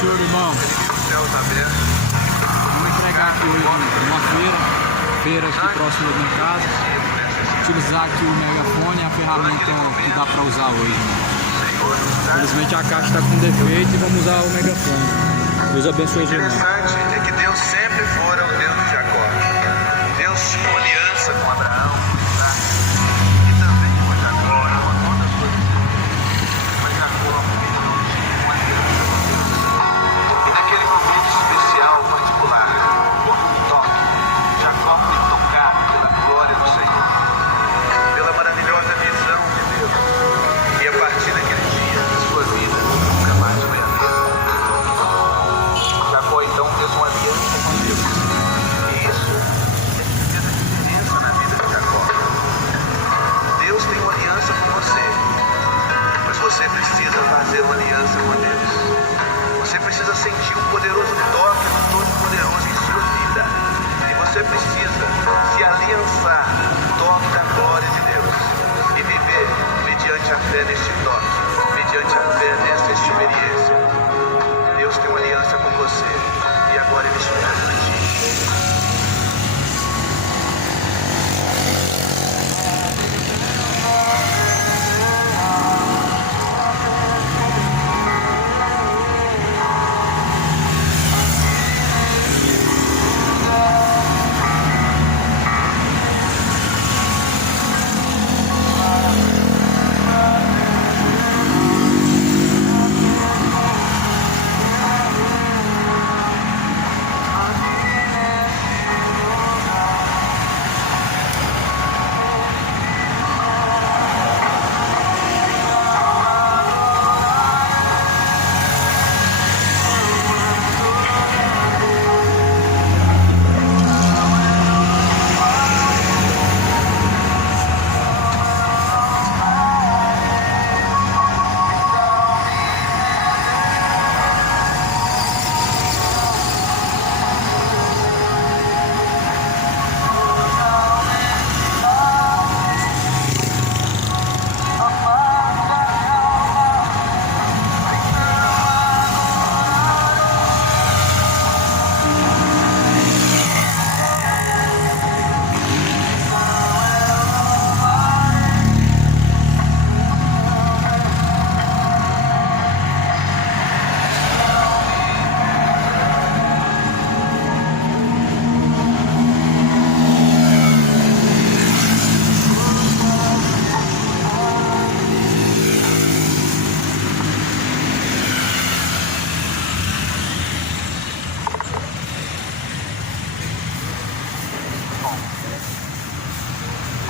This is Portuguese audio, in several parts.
senhor, irmão. Vamos entregar aqui hoje uma feira aqui próximo da minha casa. Utilizar aqui o megafone, a ferramenta que dá para usar hoje, irmão. Infelizmente a caixa está com defeito e vamos usar o megafone. Deus abençoe os irmãos. O interessante é que Deus sempre fora o Deus de Jacó. Deus tinha uma aliança com Abraão, Isaac, e também com Jacó, uma outras coisas. Mas Jacó tinha uma aliança com Deus. E naquele momento especial, particular, houve um toque. Jacó foi tocado pela glória do Senhor, pela maravilhosa visão de Deus. E a partir daquele dia, sua vida nunca mais foi a mesma. Jacó então fez uma aliança com Deus. E isso fez a diferença na vida de Jacó. Deus tem uma aliança com você, mas você precisa fazer uma aliança com Deus. Você precisa sentir o poderoso toque do Todo-Poderoso em sua vida. E você precisa se aliançar no toque da glória de Deus e viver mediante a fé neste toque, mediante a fé nesta experiência. Deus tem uma aliança com você e agora Ele espera de ti.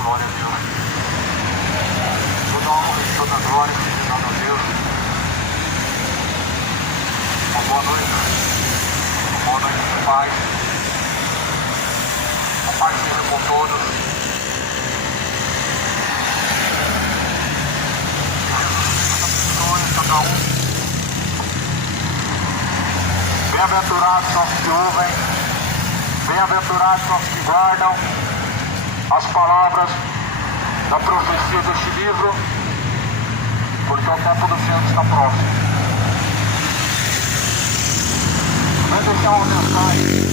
Glória a Deus. Toda honra e toda glória seja dada a Deus. Uma boa noite. Uma boa noite de paz. A paz seja com todos. Deus abençoe cada um. Bem-aventurados são os que ouvem. Bem-aventurados são os que guardam as palavras da profecia deste livro, porque o tempo do Senhor está próximo. Vem deixar uma mensagem,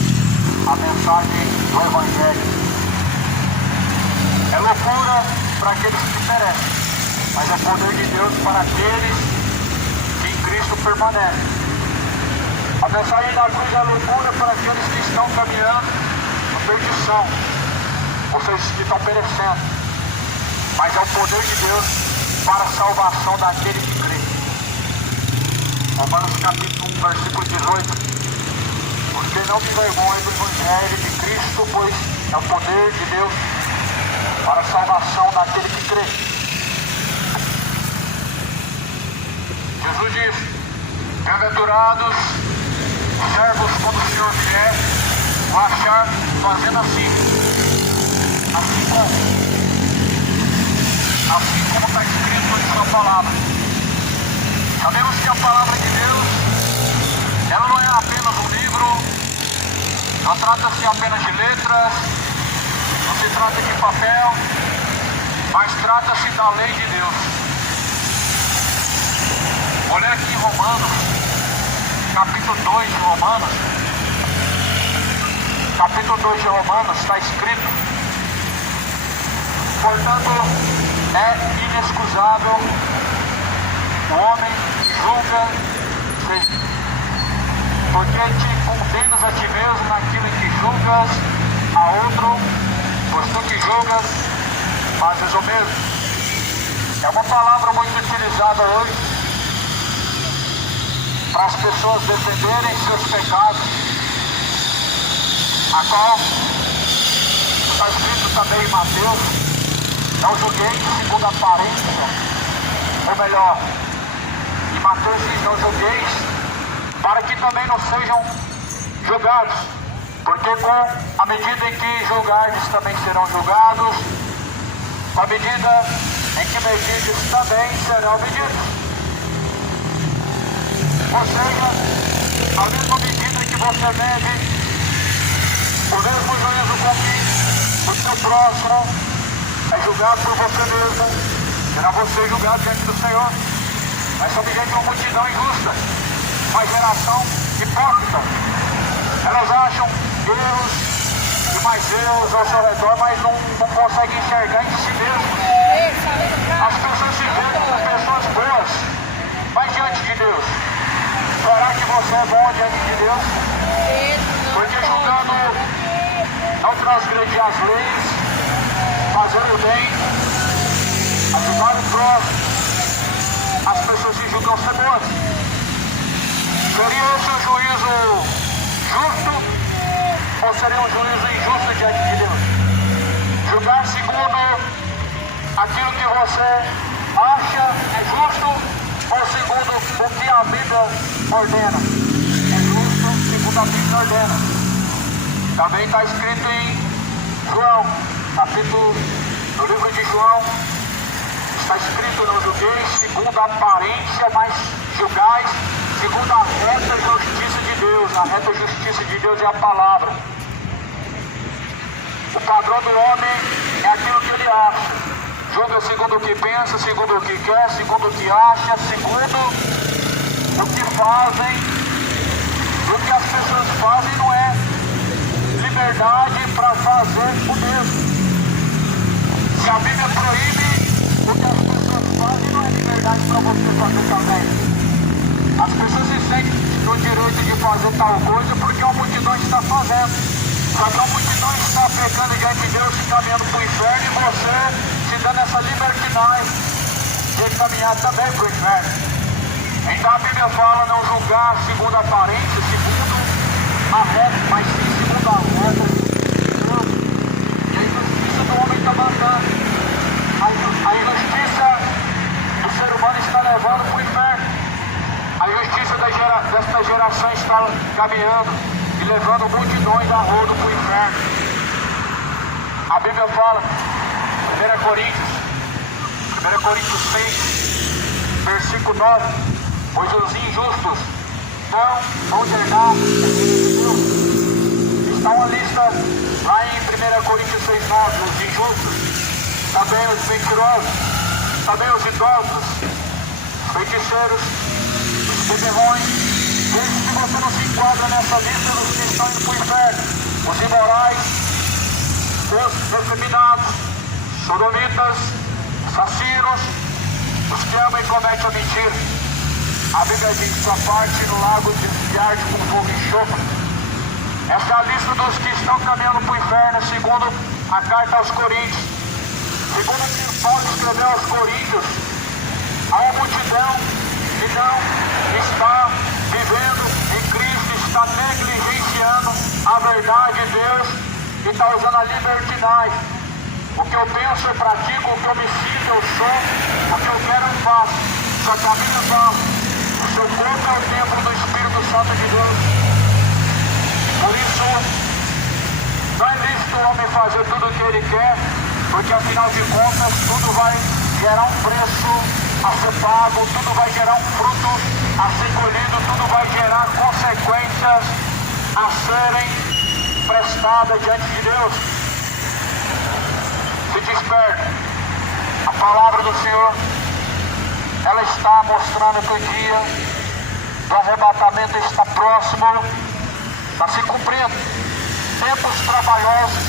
a mensagem do Evangelho. É loucura para aqueles que perecem, mas é o poder de Deus para aqueles que em Cristo permanecem. A mensagem da cruz é loucura para aqueles que estão caminhando na perdição, vocês que estão perecendo, mas é o poder de Deus para a salvação daquele que crê. Romanos capítulo 1, versículo 18. Porque não me envergonho do Evangelho de Cristo, pois é o poder de Deus para a salvação daquele que crê. Jesus diz: bem-aventurados servos quando o Senhor vier o achar fazendo assim como está escrito em sua palavra. Sabemos que a palavra de Deus, ela não é apenas um livro, não trata-se apenas de letras, não se trata de papel, mas trata-se da lei de Deus. Olha aqui em Romanos, capítulo 2 de Romanos, capítulo 2 de Romanos está escrito: portanto, é inexcusável o homem julga, porque te condenas a ti mesmo naquilo em que julgas a outro, pois tu que julgas, fazes o mesmo. É uma palavra muito utilizada hoje para as pessoas defenderem seus pecados, a qual está escrito também em Mateus: não julgueis segundo a aparência, ou melhor, em Mateus diz: não julgueis, para que também não sejam julgados, porque com a medida em que julgardes também serão julgados, com a medida em que medides também serão medidos. Ou seja, a mesma medida que você mede, o mesmo juízo com que o seu próximo é julgado por você mesmo, será você julgado diante do Senhor. Nós somos diante de uma multidão injusta, uma geração hipócrita. Elas acham Deus e mais Deus ao seu redor, mas não conseguem enxergar em si mesmo. As pessoas se veem como pessoas boas, mas diante de Deus, será que você é bom diante de Deus? Porque julgando não transgredir as leis, fazer o bem, ajudar o próximo, as pessoas se julgam ser boas. Seria esse um juízo justo ou seria um juízo injusto diante de Deus? Julgar segundo aquilo que você acha é justo ou segundo o que a Bíblia ordena? É justo segundo a Bíblia ordena. Também está escrito em João, capítulo, no livro de João, está escrito: não julgueis segundo a aparência, mas julgais segundo a reta justiça de Deus. A reta justiça de Deus é a palavra. O padrão do homem é aquilo que ele acha. Julga segundo o que pensa, segundo o que quer, segundo o que acha, segundo o que fazem. E o que as pessoas fazem não é liberdade para fazer o mesmo. Se a Bíblia proíbe, o que as pessoas fazem não é liberdade para você fazer também. As pessoas se sentem no direito de fazer tal coisa porque a multidão está fazendo. Só que a multidão está pecando diante de Deus, se caminhando para o inferno, e você se dando essa libertinagem de caminhar também para o inferno. Então a Bíblia fala: não julgar segundo a aparência, segundo a reta, mas sim segundo a reta de Deus. E a injustiça do homem está matando. A injustiça do ser humano está levando para o inferno. A justiça desta geração está caminhando e levando multidões a rodo para o inferno. A Bíblia fala, 1 Coríntios 6, versículo 9: pois os injustos não vão herdar o reino de Deus. Está uma lista lá em 1 Coríntios 6, 9, os injustos, também os mentirosos, também os idólatras, feiticeiros, os demônios. Veja se você não se enquadra nessa lista dos que estão indo para o inferno: os imorais, os efeminados, sodomitas, assassinos, os que amam e cometem a mentira. A Bíblia diz que sua parte no lago de arde com fogo e enxofre. Essa é a lista dos que estão caminhando para o inferno, segundo a carta aos Coríntios. Segundo o que Paulo escreveu aos Coríntios, há uma multidão que não está vivendo em Cristo, está negligenciando a verdade de Deus e está usando a libertinagem. O que eu penso eu pratico, o que eu me sinto eu sou, o que eu quero eu faço. Só que a Bíblia fala: o seu corpo é o templo do Espírito Santo de Deus. Por isso, não é lícito o homem fazer tudo o que ele quer, porque afinal de contas tudo vai gerar um preço a ser pago, tudo vai gerar um fruto a ser colhido, tudo vai gerar consequências a serem prestadas diante de Deus. Se desperta. A palavra do Senhor, ela está mostrando que o dia do arrebatamento está próximo, está se cumprindo. Tempos trabalhosos,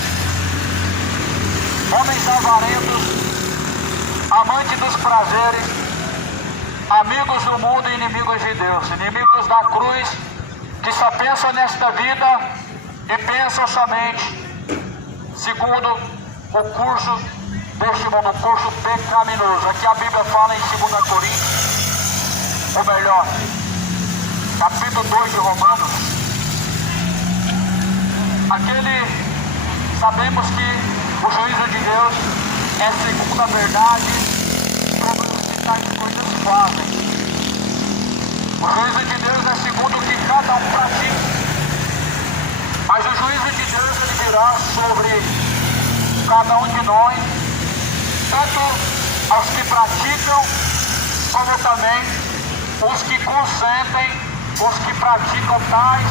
homens avarentos, amantes dos prazeres, amigos do mundo e inimigos de Deus, inimigos da cruz, que só pensam nesta vida e pensam somente segundo o curso deste mundo, o curso pecaminoso. Aqui a Bíblia fala em 2 Coríntios, ou melhor, capítulo 2 de Romanos. Sabemos que o juízo de Deus é segundo a verdade, problemas que tais coisas fazem. O juízo de Deus é segundo o que cada um pratica. Mas o juízo de Deus ele virá sobre cada um de nós, tanto aos que praticam, como também os que consentem, os que praticam tais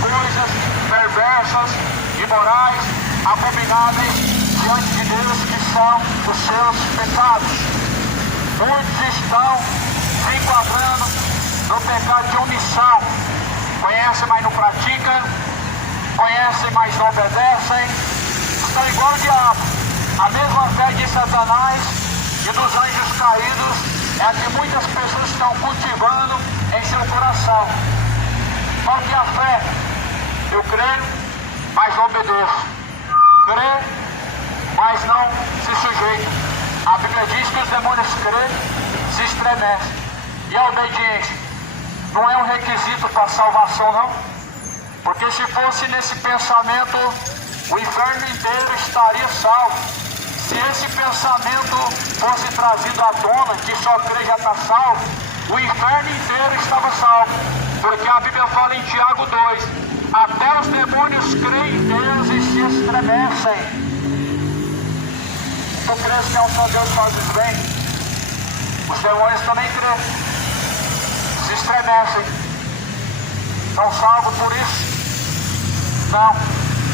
coisas perversas, imorais, abomináveis diante de Deus, que são os seus pecados. Muitos estão se enquadrando no pecado de omissão. Conhecem, mas não praticam. Conhecem, mas não obedecem. Estão igual o diabo. A mesma fé de Satanás e dos anjos caídos é a que muitas pessoas estão cultivando em seu coração. Qual que é a fé? Eu creio, mas não obedeço. Creio, mas não se sujeito. A Bíblia diz que os demônios creem, se estremecem. E a obediência não é um requisito para a salvação, não. Porque se fosse nesse pensamento, o inferno inteiro estaria salvo. Se esse pensamento fosse trazido à tona, que só crê já está salvo, o inferno inteiro estava salvo. Porque a Bíblia fala em Tiago 2, até os demônios creem em Deus e se estremecem. Tu crês que é o só Deus faz o bem? Os demônios também creem, se estremecem. Estão salvos por isso? Não,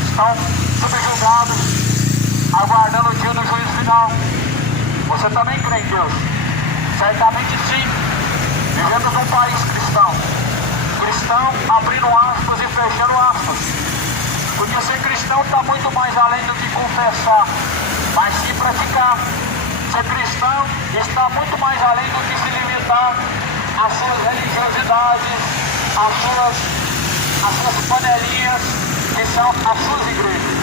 estão subjugados, aguardando o dia do juízo final. Você também crê em Deus? Certamente sim. Vivemos num país cristão. Cristão abrindo aspas e fechando aspas. Porque ser cristão está muito mais além do que confessar, mas sim praticar. Ser cristão está muito mais além do que se limitar às suas religiosidades, às suas panelinhas, que são as suas igrejas,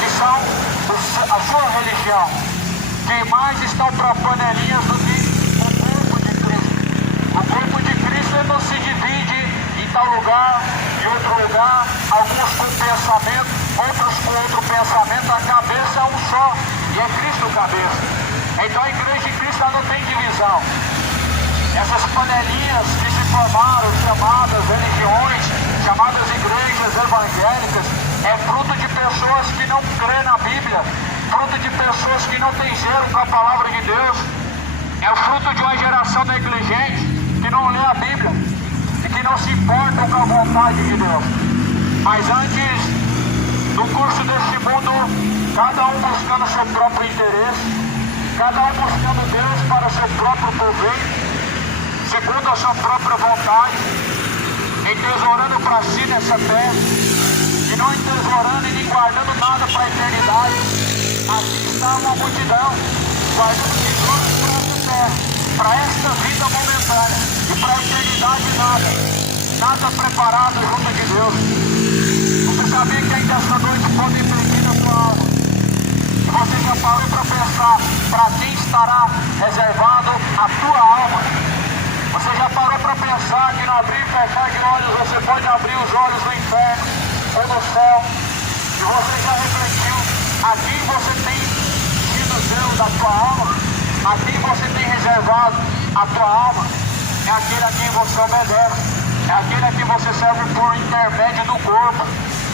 que são a sua religião, que mais estão para panelinhas do que o corpo de Cristo. O corpo de Cristo não se divide em tal lugar, em outro lugar, alguns com pensamento, outros com outro pensamento. A cabeça é um só, e é Cristo cabeça. Então a igreja de Cristo não tem divisão. Essas panelinhas que se formaram, chamadas religiões, chamadas igrejas evangélicas, é fruto de pessoas que não crêem na Bíblia, fruto de pessoas que não têm zelo com a palavra de Deus, é o fruto de uma geração negligente que não lê a Bíblia e que não se importa com a vontade de Deus. Mas antes do curso deste mundo, cada um buscando seu próprio interesse, cada um buscando Deus para seu próprio proveito, segundo a sua própria vontade, entesourando para si nessa terra, e não entesourando e nem guardando nada para a eternidade. Aqui está uma multidão, guardando tesouros para essa terra, para esta vida momentânea, e para a eternidade nada preparado junto de Deus. Você sabia que ainda essa noite pode impedir na sua alma? Você já parou para pensar para quem estará reservado a tua alma? Você já parou para pensar que no abrir e fechar de olhos você pode abrir os olhos do inferno ou do céu? E você já refletiu a quem você tem sido Deus da tua alma? A quem você tem reservado a tua alma? É aquele a quem você obedece, é aquele a quem você serve por intermédio do corpo,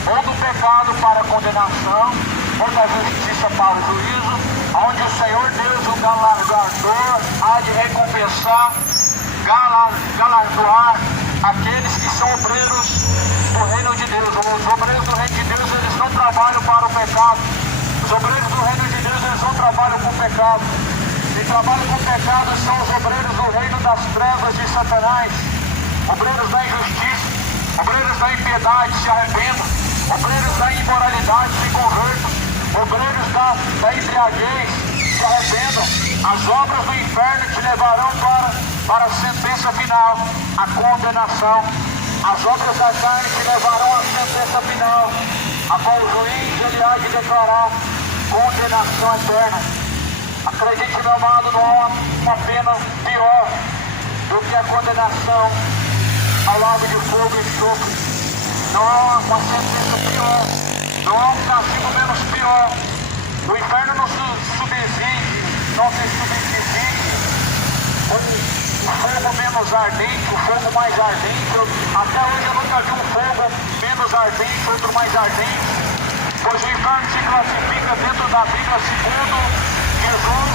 ou do pecado para a condenação, ou da justiça para o juízo, onde o Senhor Deus, o galardoador, há de recompensar, galardoar aqueles que são obreiros do reino de Deus. Os obreiros do reino de Deus, eles não trabalham para o pecado. Os obreiros do reino de Deus, eles não trabalham com o pecado. Quem trabalha com o pecado são os obreiros do reino das trevas de Satanás. obreiros da injustiça, obreiros da impiedade se arrependam, obreiros da imoralidade se convertam, obreiros da embriaguez se arrependam. As obras do inferno te levarão para a sentença final, a condenação. As obras da carne te levarão à sentença final, a qual o juiz ele há de declarar condenação eterna. Acredite, meu amado, não há uma pena pior do que a condenação ao lago de fogo e enxofre. Não há uma sentença pior, não há um castigo menos pior. O inferno não se subside, não se subdivide. O fogo menos ardente, o fogo mais ardente. Até hoje eu nunca vi um fogo menos ardente, outro mais ardente. Pois o inferno se classifica dentro da Bíblia segundo Jesus.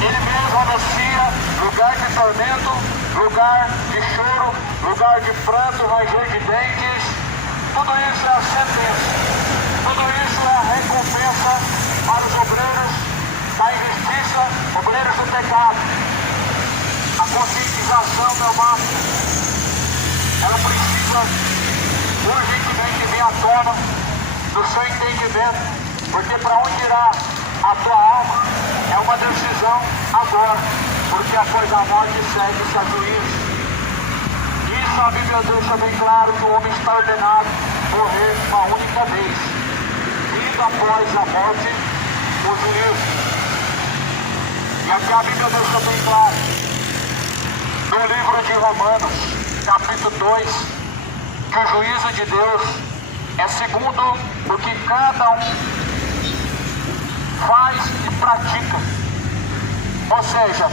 Ele mesmo anuncia lugar de tormento, lugar de choro, lugar de pranto, ranger de dentes. Tudo isso é a sentença. Tudo isso é a recompensa para os obreiros da injustiça, obreiros do pecado. A conscientização, meu amado, ela precisa urgentemente vir à tona do seu entendimento, porque para onde irá a tua alma é uma decisão agora, porque após a morte segue-se a juízo. Isso a Bíblia deixa bem claro, que o homem está ordenado a morrer uma única vez, vindo após a morte o juízo. E aqui a Bíblia deixa bem claro, no livro de Romanos, capítulo 2, que o juízo de Deus é segundo o que cada um faz e pratica. Ou seja,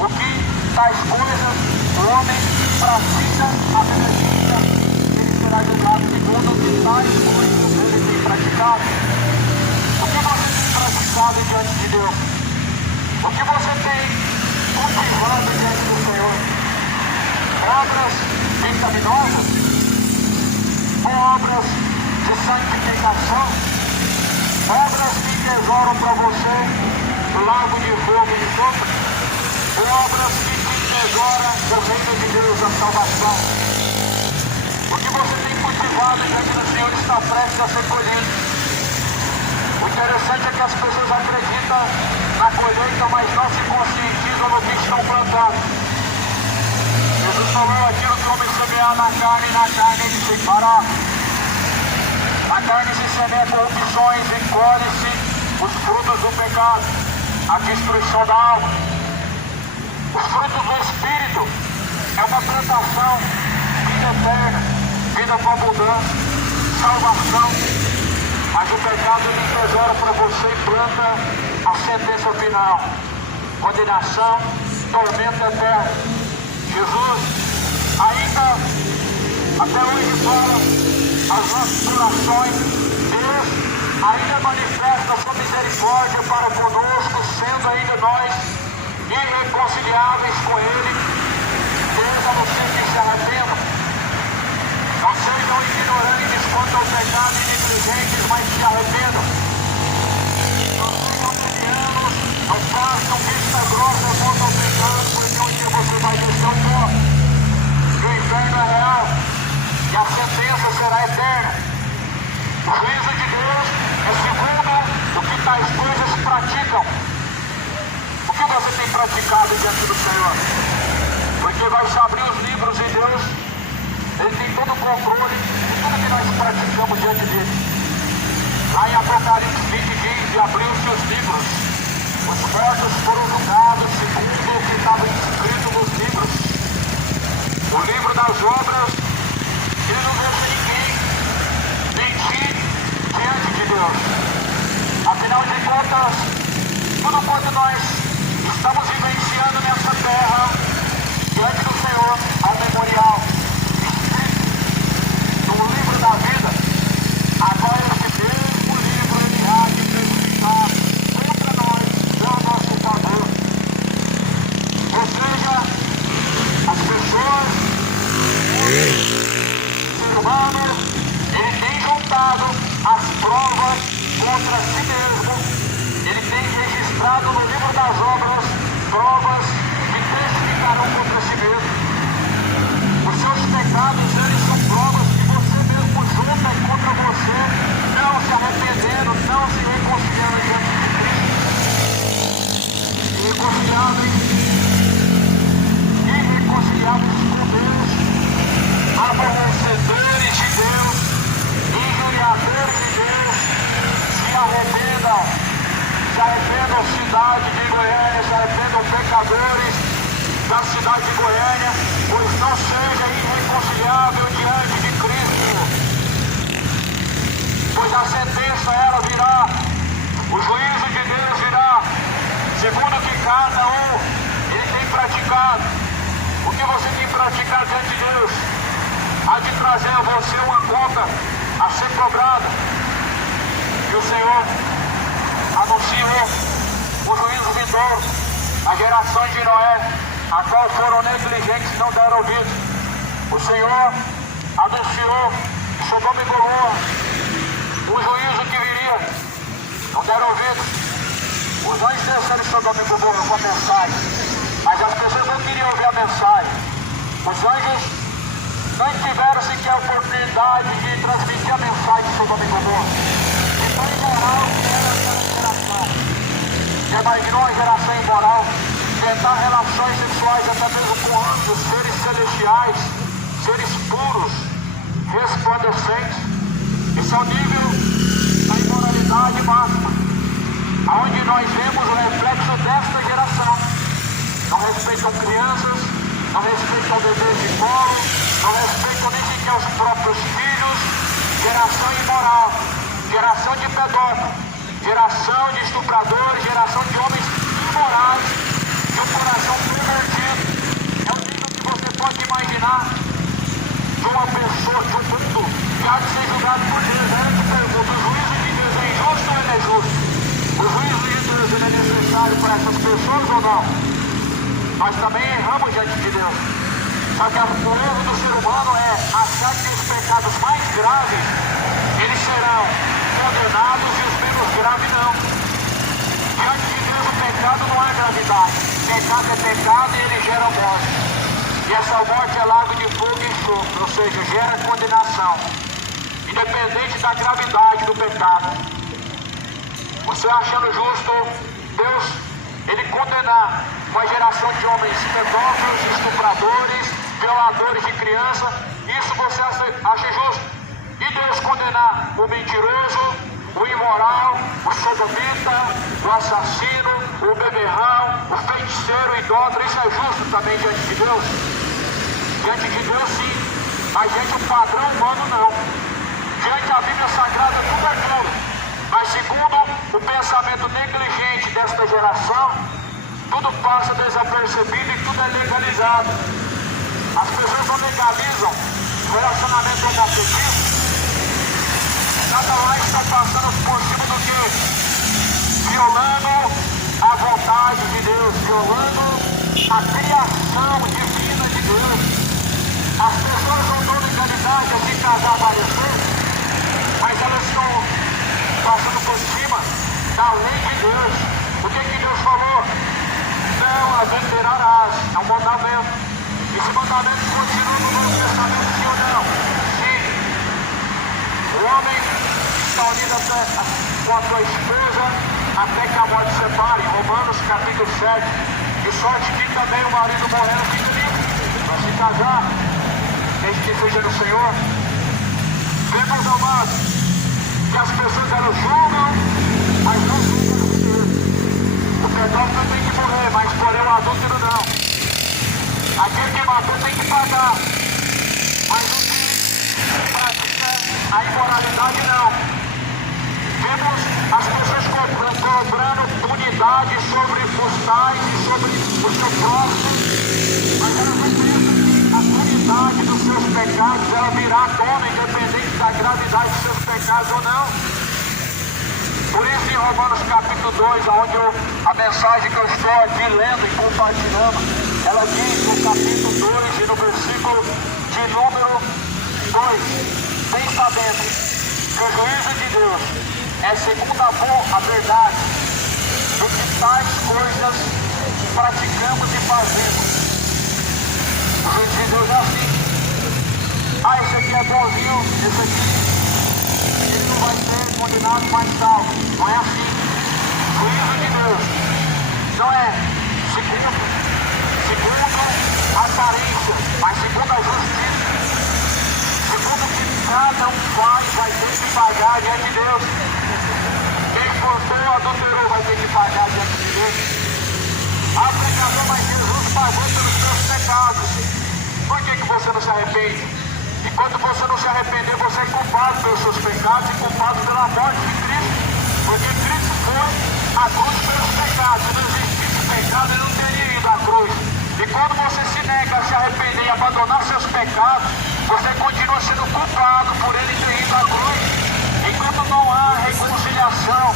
o que tais coisas o homem pratica, a Bíblia ele será julgado segundo o que tais coisas ele tem praticado. O que você tem praticado diante de Deus? O que você tem cultivado diante do Senhor? Obras pecaminosas ou obras de santificação? Obras que tesouram para você o lago de fogo e de enxofre? Ou obras que te tesouram o reino de Deus, a salvação? O que você tem cultivado diante do Senhor está prestes a ser colhido. O interessante é que as pessoas acreditam na colheita, mas não se conscientizam no que estão plantando. Jesus falou: aquilo que o homem semear na carne ele se fará. Na carne se semeia corrupções e colhe-se os frutos do pecado, a destruição da alma. Os frutos do Espírito é uma plantação, vida eterna, vida com abundância, salvação. Mas o pecado ele tesoura para você e planta a sentença final, condenação, tormento eterno. Jesus ainda até hoje fala as nossas orações. Deus ainda manifesta a sua misericórdia para conosco, sendo ainda nós irreconciliáveis com Ele. Deus anuncia que se arrependam. Não sejam ignorantes quanto ao pecado e negligentes, mas se arrependam. Não sejam medianos, não façam vista grossa quanto ao pecado, porque um dia você vai descer o pó. O inferno é real e a sentença será eterna. O juízo de Deus é segundo o que tais coisas praticam. O que você tem praticado diante do Senhor? Porque vai se abrir os livros de Deus. Ele tem todo o controle de tudo que nós praticamos diante dele. Lá em Apocalipse 20 diz: e abriu-se os livros. Os mortos foram julgados segundo o que estava escrito nos livros. O livro das obras, ele não deixa ninguém mentir diante de Deus. Afinal de contas, tudo quanto nós estamos vivenciando nessa terra, diante do Senhor, ao memorial, escrito no livro da vida. Agora esse mesmo livro ele há de testificar contra nós, pelo nosso favor. Ou seja, as pessoas, o ser humano, ele tem juntado as provas contra si mesmo. Ele tem registrado no livro das obras provas que testificarão contra si mesmo. Os seus pecados da cidade de Goiânia, pois não seja irreconciliável diante de Cristo. Pois a sentença ela virá, o juízo de Deus virá, segundo o que cada um ele tem praticado. O que você tem praticado diante de Deus há de trazer a você uma conta a ser cobrada. E o Senhor anunciou o juízo vindouro à geração de Noé, a qual foram negligentes e não deram ouvido. O Senhor anunciou Sodoma e Gomorra, o juízo que viria, não deram ouvido. Os anjos desceram em Sodoma e Gomorra com a mensagem, mas as pessoas não queriam ouvir a mensagem. Os anjos não tiveram sequer a oportunidade de transmitir a mensagem de Sodoma e Gomorra. Então, imoral que era aquela geração. Já imaginou a geração imoral? Tentar relações sexuais até mesmo com anjos, seres celestiais, seres puros, resplandecentes. Esse é o nível da imoralidade máxima, aonde nós vemos o reflexo desta geração. Não respeitam crianças, não respeitam bebês de colo, não respeitam nem sequer os próprios filhos. Geração imoral, geração de pedófilos, geração de estupradores, geração de homens imorais, de um coração pervertido. É o nível que você pode imaginar de uma pessoa, de um mundo que há de ser julgado por Deus. Eu te pergunto, o juízo de Deus é injusto ou ele é justo? O juízo de Deus ele é necessário para essas pessoas ou não? Nós também erramos diante de Deus. Só que o erro do ser humano é achar que os pecados mais graves eles serão condenados e os menos graves não. Diante de Deus o pecado não há gravidade. Pecado é pecado e ele gera morte. E essa morte é lago de fogo e enxofre, ou seja, gera condenação. Independente da gravidade do pecado. Você achando justo Deus ele condenar uma geração de homens pedófilos, estupradores, violadores de criança, isso você acha justo? E Deus condenar o mentiroso, o imoral, o sodomita, o assassino, o beberrão, o feiticeiro, o idólatra, isso é justo também diante de Deus? Diante de Deus sim, mas diante do padrão humano não. Diante da Bíblia Sagrada tudo é claro, mas segundo o pensamento negligente desta geração, tudo passa desapercebido e tudo é legalizado. As pessoas não legalizam relacionamento homossexual. Nada mais está passando por cima do que violando a vontade de Deus, violando a criação divina de Deus. As pessoas não dão legalidade a se casar várias vezes, mas elas estão passando por cima da lei de Deus. O que Deus falou? Não adulterarás, é um mandamento. Esse mandamento continua no Novo Testamento, sim ou não? Sim. O homem está unido com a sua esposa até que a morte separe. Romanos capítulo 7. De sorte que também o marido morrendo fica livre para se casar, desde que seja do Senhor. Vemos, amados, que as pessoas elas julgam, mas não julgam de Deus. O pedófilo tem que morrer, mas porém o adúltero não. Aquele que matou tem que pagar, mas o que pratica a imoralidade não. Vemos as pessoas cobrando punidade sobre os tais e sobre o seu próximo, mas elas não pensam que a punidade dos seus pecados ela virá à tona, independente da gravidade dos seus pecados ou não. Por isso em Romanos capítulo 2, onde a mensagem que eu estou aqui lendo e compartilhando, ela diz no capítulo 2 e no versículo de número 2, bem sabendo que o juízo de Deus é segundo a verdade do que tais coisas praticamos e fazemos. O juízo de Deus é assim. Ah, esse aqui é bonzinho, esse aqui ele não vai ser condenado mais salvo. Não é assim. O juízo de Deus não é segundo a aparência, mas segundo a justiça. Segundo o que cada um faz, vai ter que pagar diante de Deus. Quem forçou adulterou vai ter que pagar diante de Deus. Ah, pregador, mas Jesus pagou pelos arrepende. E quando você não se arrepender, você é culpado pelos seus pecados e culpado pela morte de Cristo. Porque Cristo foi à cruz pelos pecados. Se não existisse pecado, ele não teria ido à cruz. E quando você se nega a se arrepender e abandonar seus pecados, você continua sendo culpado por ele ter ido à cruz. Enquanto não há reconciliação,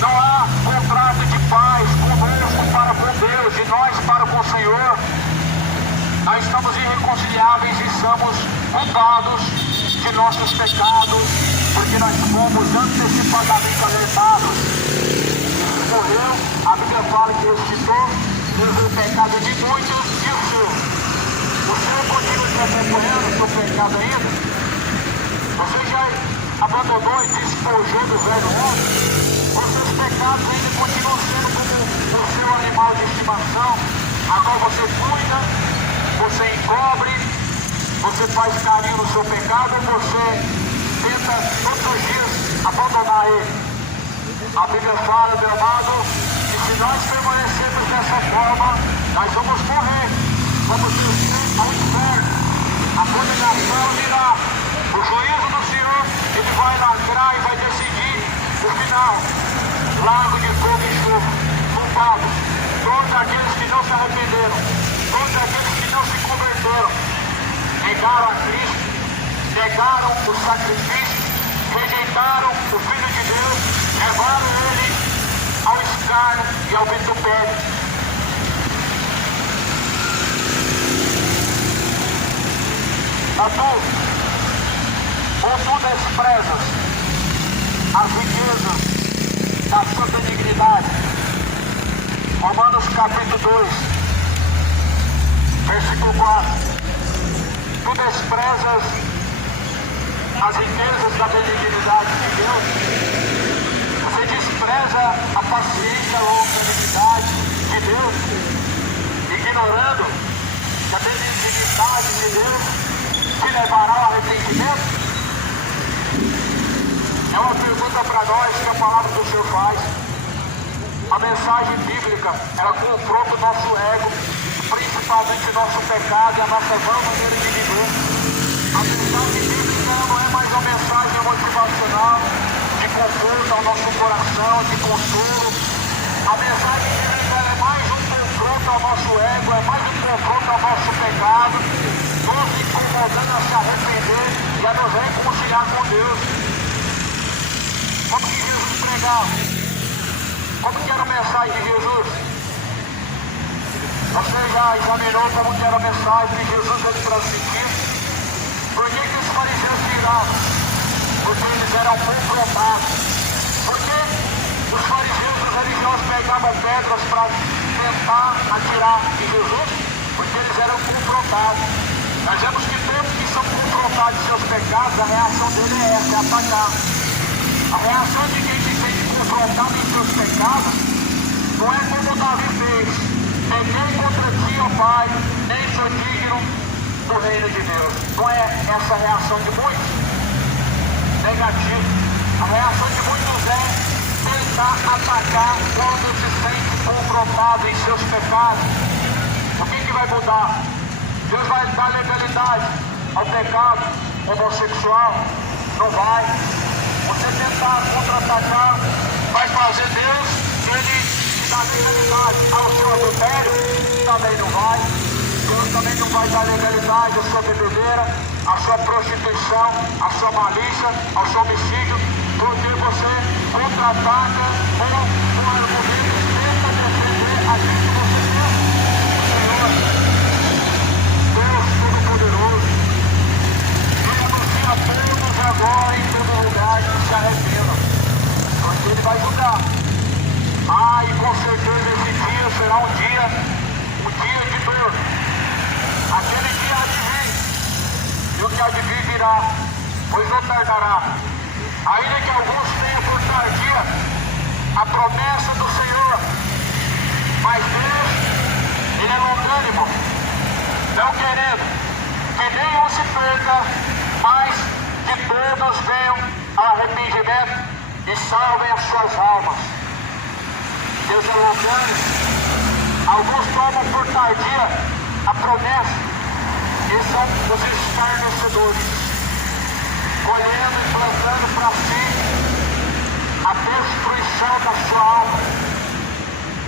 não há contrato de paz conosco para com Deus e nós para com o Senhor, nós estamos irreconciliáveis e somos culpados de nossos pecados, porque nós fomos antecipadamente alertados. Morreu, a Bíblia fala que ressuscitou, levou o pecado de muitos e o seu. O Senhor continua te acompanhando o seu pecado ainda? Você já abandonou e despojou do velho homem? Os seus pecados ainda continuam sendo como o seu animal de estimação, a qual você cuida, você encobre, você faz carinho no seu pecado, ou você tenta todos os dias abandonar ele. A Bíblia fala, meu amado, que se nós permanecermos dessa forma, nós vamos morrer, vamos descer ao inferno. A condenação virá, o juízo do Senhor, ele vai lacrar e vai decidir o final. Lago de fogo e enxofre, culpados, todos aqueles que não se arrependeram, todos aqueles que não se converteram, negaram a Cristo, negaram o sacrifício, rejeitaram o Filho de Deus, levaram ele ao escárnio e ao vitupério. Ou tu desprezas as riquezas da sua benignidade. Romanos capítulo 2, versículo 4. Tu desprezas as riquezas da benignidade de Deus. Você despreza a paciência, a longanimidade de Deus, ignorando que a benignidade de Deus te levará ao arrependimento? É uma pergunta para nós que a palavra do Senhor faz. A mensagem bíblica, ela confronta o nosso ego, principalmente o nosso pecado e a nossa vã maneira de viver. A mensagem bíblica não é mais uma mensagem motivacional, de conforto ao nosso coração, de consolo. A mensagem bíblica é mais um confronto ao nosso ego, é mais um confronto ao nosso pecado, nos incomodando a se arrepender e a nos reconciliar com Deus. Como que Jesus pregava? Como que era a mensagem de Jesus? Você já examinou como que era a mensagem de Jesus ele transmitia? Por que os fariseus tiravam? Porque eles eram confrontados. Porque os fariseus e os religiosos pegavam pedras para tentar atirar em Jesus? Porque eles eram confrontados. Nós vemos que todos que são confrontados em seus pecados, a reação dele é essa, é atacar. A reação de quem se sente confrontado em seus pecados não é como Davi fez: pequei contra ti, ó Pai, nem sou digno do reino de Deus. Não é essa a reação de muitos? Negativo. A reação de muitos é tentar atacar quando se sente confrontado em seus pecados. O que vai mudar? Deus vai dar legalidade ao pecado homossexual? Não vai. Você tentar contra-atacar vai fazer Deus ele dar legalidade ao seu adultério? Também não vai. Deus também não vai dar legalidade à sua bebedeira, à sua prostituição, à sua malícia, ao seu homicídio, porque você contra-ataca com argumentos que tenta defender aquilo que você fez. Senhor, Deus Todo-Poderoso, ele anuncia a todos agora em todo lugar que se arrependam, porque ele vai julgar. E com certeza esse dia será um dia de dor. Aquele dia há de vir, e o que há de vir virá, pois não tardará. Ainda que alguns tenham por tardia a promessa do Senhor, mas Deus, ele é longânimo, não querendo que nenhum se perca, mas que todos venham ao arrependimento e salvem as suas almas. Deus é longânimo. Alguns tomam por tardia a promessa e que são os escarnecedores, colhendo e plantando para si a destruição da sua alma.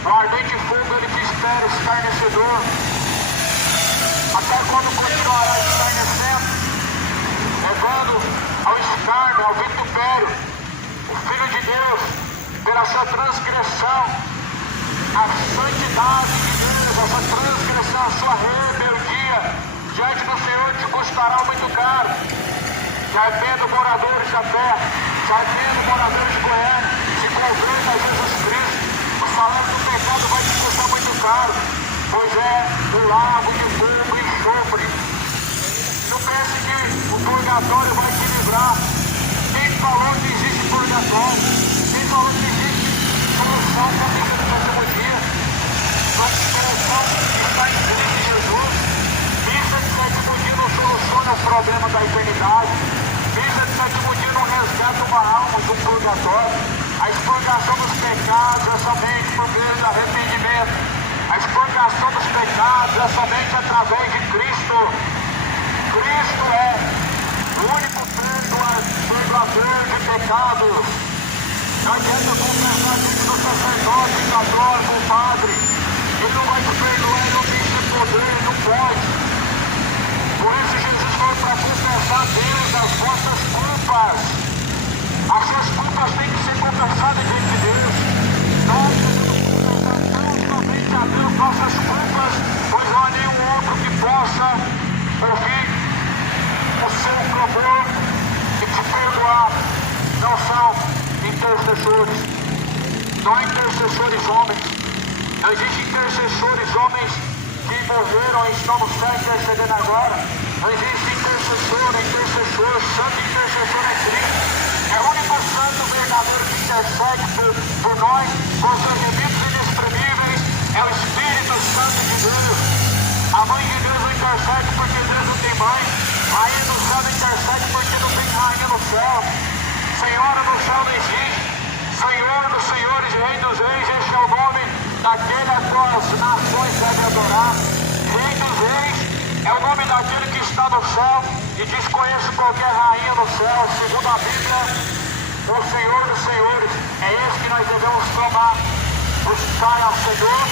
No ardente fogo ele te espera, escarnecedor, até quando continuará escarnecendo, levando ao escárnio, ao vitupério, o Filho de Deus, pela sua transgressão, a santidade de Deus, a sua transgressão, a sua rebeldia, diante do Senhor te custará muito caro. Se arrependo, moradores da terra, se arrependo, moradores de Goiânia, se converta a Jesus Cristo, o salário do pecado vai te custar muito caro, pois é o lago de fogo e enxofre. Não pense que o purgatório vai te livrar. Quem falou que existe purgatório? Quem falou que existe solução para a vida do sétimo dia? Nossa solução está em Cristo Jesus. Missa de sétimo dia não soluciona o problema da eternidade. Missa de sétimo dia não resgata uma alma de um purgatório. A expurgação dos pecados é somente por meio do arrependimento. A expurgação dos pecados é somente através de Cristo. Cristo é o único perdoador de pecados. Não adianta confessar diante do sacerdote, católico, o padre. Ele não vai te perdoar, ele não tem esse poder, ele não pode. Por isso Jesus foi para confessar a Deus as vossas culpas. As suas culpas têm que ser confessadas diante de Deus. Nós devemos confessar somente a Deus nossas culpas, pois não há nenhum outro que possa ouvir o seu clamor e te perdoar. Não são intercessores, não há intercessores homens, não existem intercessores homens que morreram e estão no céu intercedendo agora. Não existe intercessor, santo intercessor é Cristo. É o único santo verdadeiro que intercede por nós, com os seus gemidos inexprimíveis, é o Espírito Santo de Deus. A mãe de Deus não intercede porque Deus não tem mãe. A rainha do céu não intercede porque não tem rainha no céu. Senhora do céu não existe. Senhor dos senhores, Rei dos reis, este é o nome daquele a qual as nações devem adorar. Rei dos reis é o nome daquele que está no céu e desconheço qualquer rainha no céu. Segundo a Bíblia, o Senhor dos senhores é esse que nós devemos clamar. Buscar ao Senhor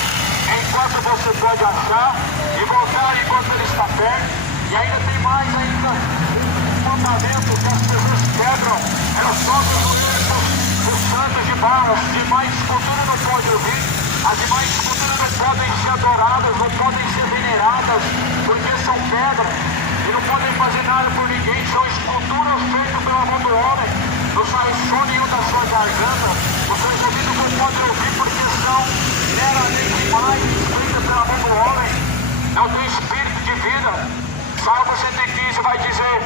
enquanto você pode achar e voltar enquanto ele está perto. E ainda tem mais um mandamento que as pessoas quebram. Elas dobram os joelhos dos santos de Baal. As demais esculturas não podem ouvir. As demais esculturas não podem ser adoradas, não podem ser veneradas, porque são pedras e não podem fazer nada por ninguém. São esculturas feitas pela mão do homem. Não sai som nenhum da sua garganta. Os seus ouvidos não podem ouvir porque são meramente imagens feitas pela mão do homem. Não tem espírito de vida. Salmo 115 vai dizer: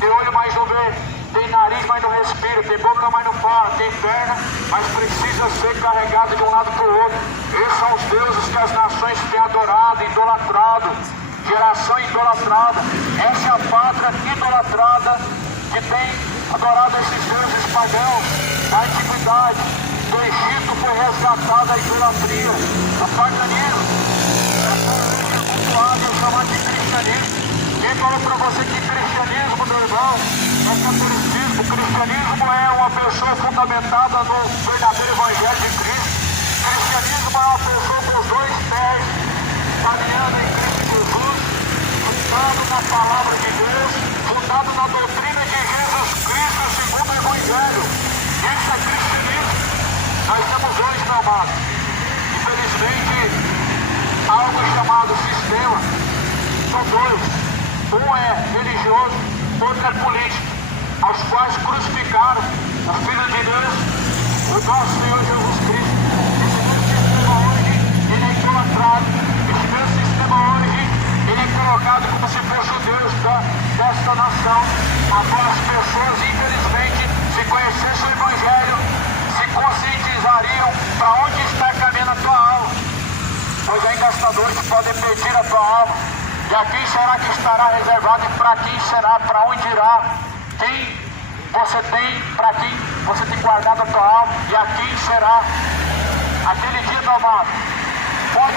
tem olho, mas não vê, tem nariz, mas não respira, tem boca, mas não fala, tem perna, mas precisa ser carregado de um lado para o outro. Esses são os deuses que as nações têm adorado, idolatrado, geração idolatrada. Essa é a pátria idolatrada que tem adorado esses deuses pagãos da antiguidade. Do Egito foi resgatada a idolatria, o paganismo. É chamado de cristianismo. Quem falou para você que cristianismo, meu irmão, é catolicismo? O cristianismo é uma pessoa fundamentada no verdadeiro evangelho de Cristo. O cristianismo é uma pessoa com os dois pés, caminhando em Cristo Jesus, fundado na palavra de Deus, fundado na doutrina de Jesus Cristo, segundo o evangelho. Isso é cristianismo. Nós estamos hoje, meu amado, infelizmente, algo chamado sistema. São dois. Um é religioso, outro é político, aos quais crucificaram o Filho de Deus, o nosso Senhor Jesus Cristo. Esse mesmo sistema hoje, ele é idolatrado. Esse mesmo sistema hoje, ele é colocado como se fosse o Deus desta nação. As pessoas, infelizmente, se conhecessem o Evangelho, se conscientizariam para onde está caminhando a tua alma. Pois há gastadores que podem pedir a tua alma. E a quem será que estará reservado e para quem será, para onde irá? Quem você tem, para quem você tem guardado a tua alma e a quem será? Aquele dia, meu amado, pode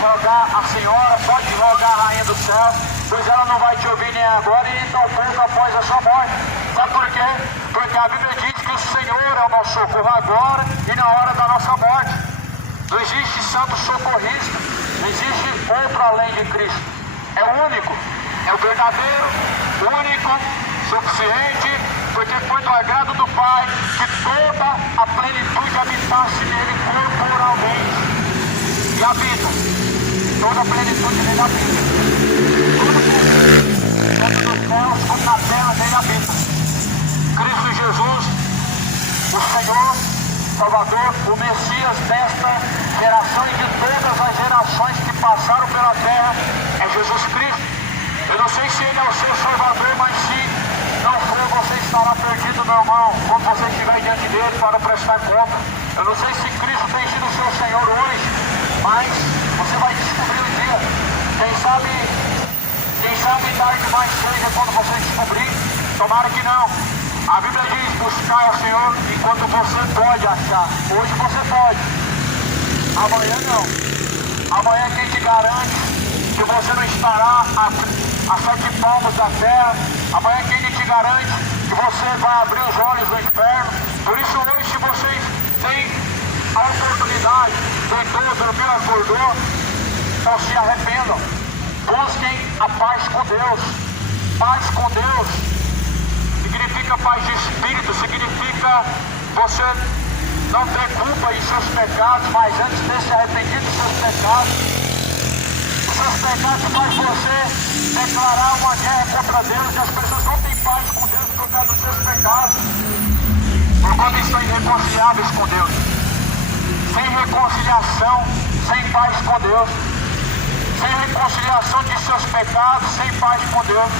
rogar a Senhora, pode rogar a Rainha do Céu, pois ela não vai te ouvir nem agora e nem tampouco após a sua morte. Sabe por quê? Porque a Bíblia diz que o Senhor é o nosso socorro agora e na hora da nossa morte. Não existe santo socorrista, não existe outro além de Cristo. É o único, é o verdadeiro, único, suficiente, porque foi do agrado do Pai que toda a plenitude habitasse nele corporalmente. E habita, toda a plenitude nele habita. Tudo tanto nos céus como na terra nele habita. Cristo Jesus, o Senhor, Salvador, o Messias desta geração e de todas as gerações que passaram pela terra, é Jesus Cristo. Eu não sei se Ele é o seu Salvador, mas se não for, você estará perdido, meu irmão, quando você estiver diante dele para prestar conta. Eu não sei se Cristo tem sido o seu Senhor hoje, mas você vai descobrir um dia. Quem sabe tarde mais seja quando você descobrir. Tomara que não. A Bíblia diz: buscar ao Senhor enquanto você pode achar. Hoje você pode, amanhã não. Amanhã quem te garante que você não estará a 7 palmos da terra. Amanhã quem te garante que você vai abrir os olhos do inferno. Por isso hoje, se vocês têm a oportunidade, deitou, dormiu, acordou, não se arrependam. Busquem a paz com Deus. Paz com Deus significa paz de espírito, significa você não ter culpa em seus pecados, mas antes de ter se arrependido dos seus pecados. Os seus pecados faz você declarar uma guerra contra Deus, e as pessoas não têm paz com Deus por causa dos seus pecados, porque estão irreconciliáveis com Deus. Sem reconciliação, sem paz com Deus. Sem reconciliação de seus pecados, sem paz com Deus.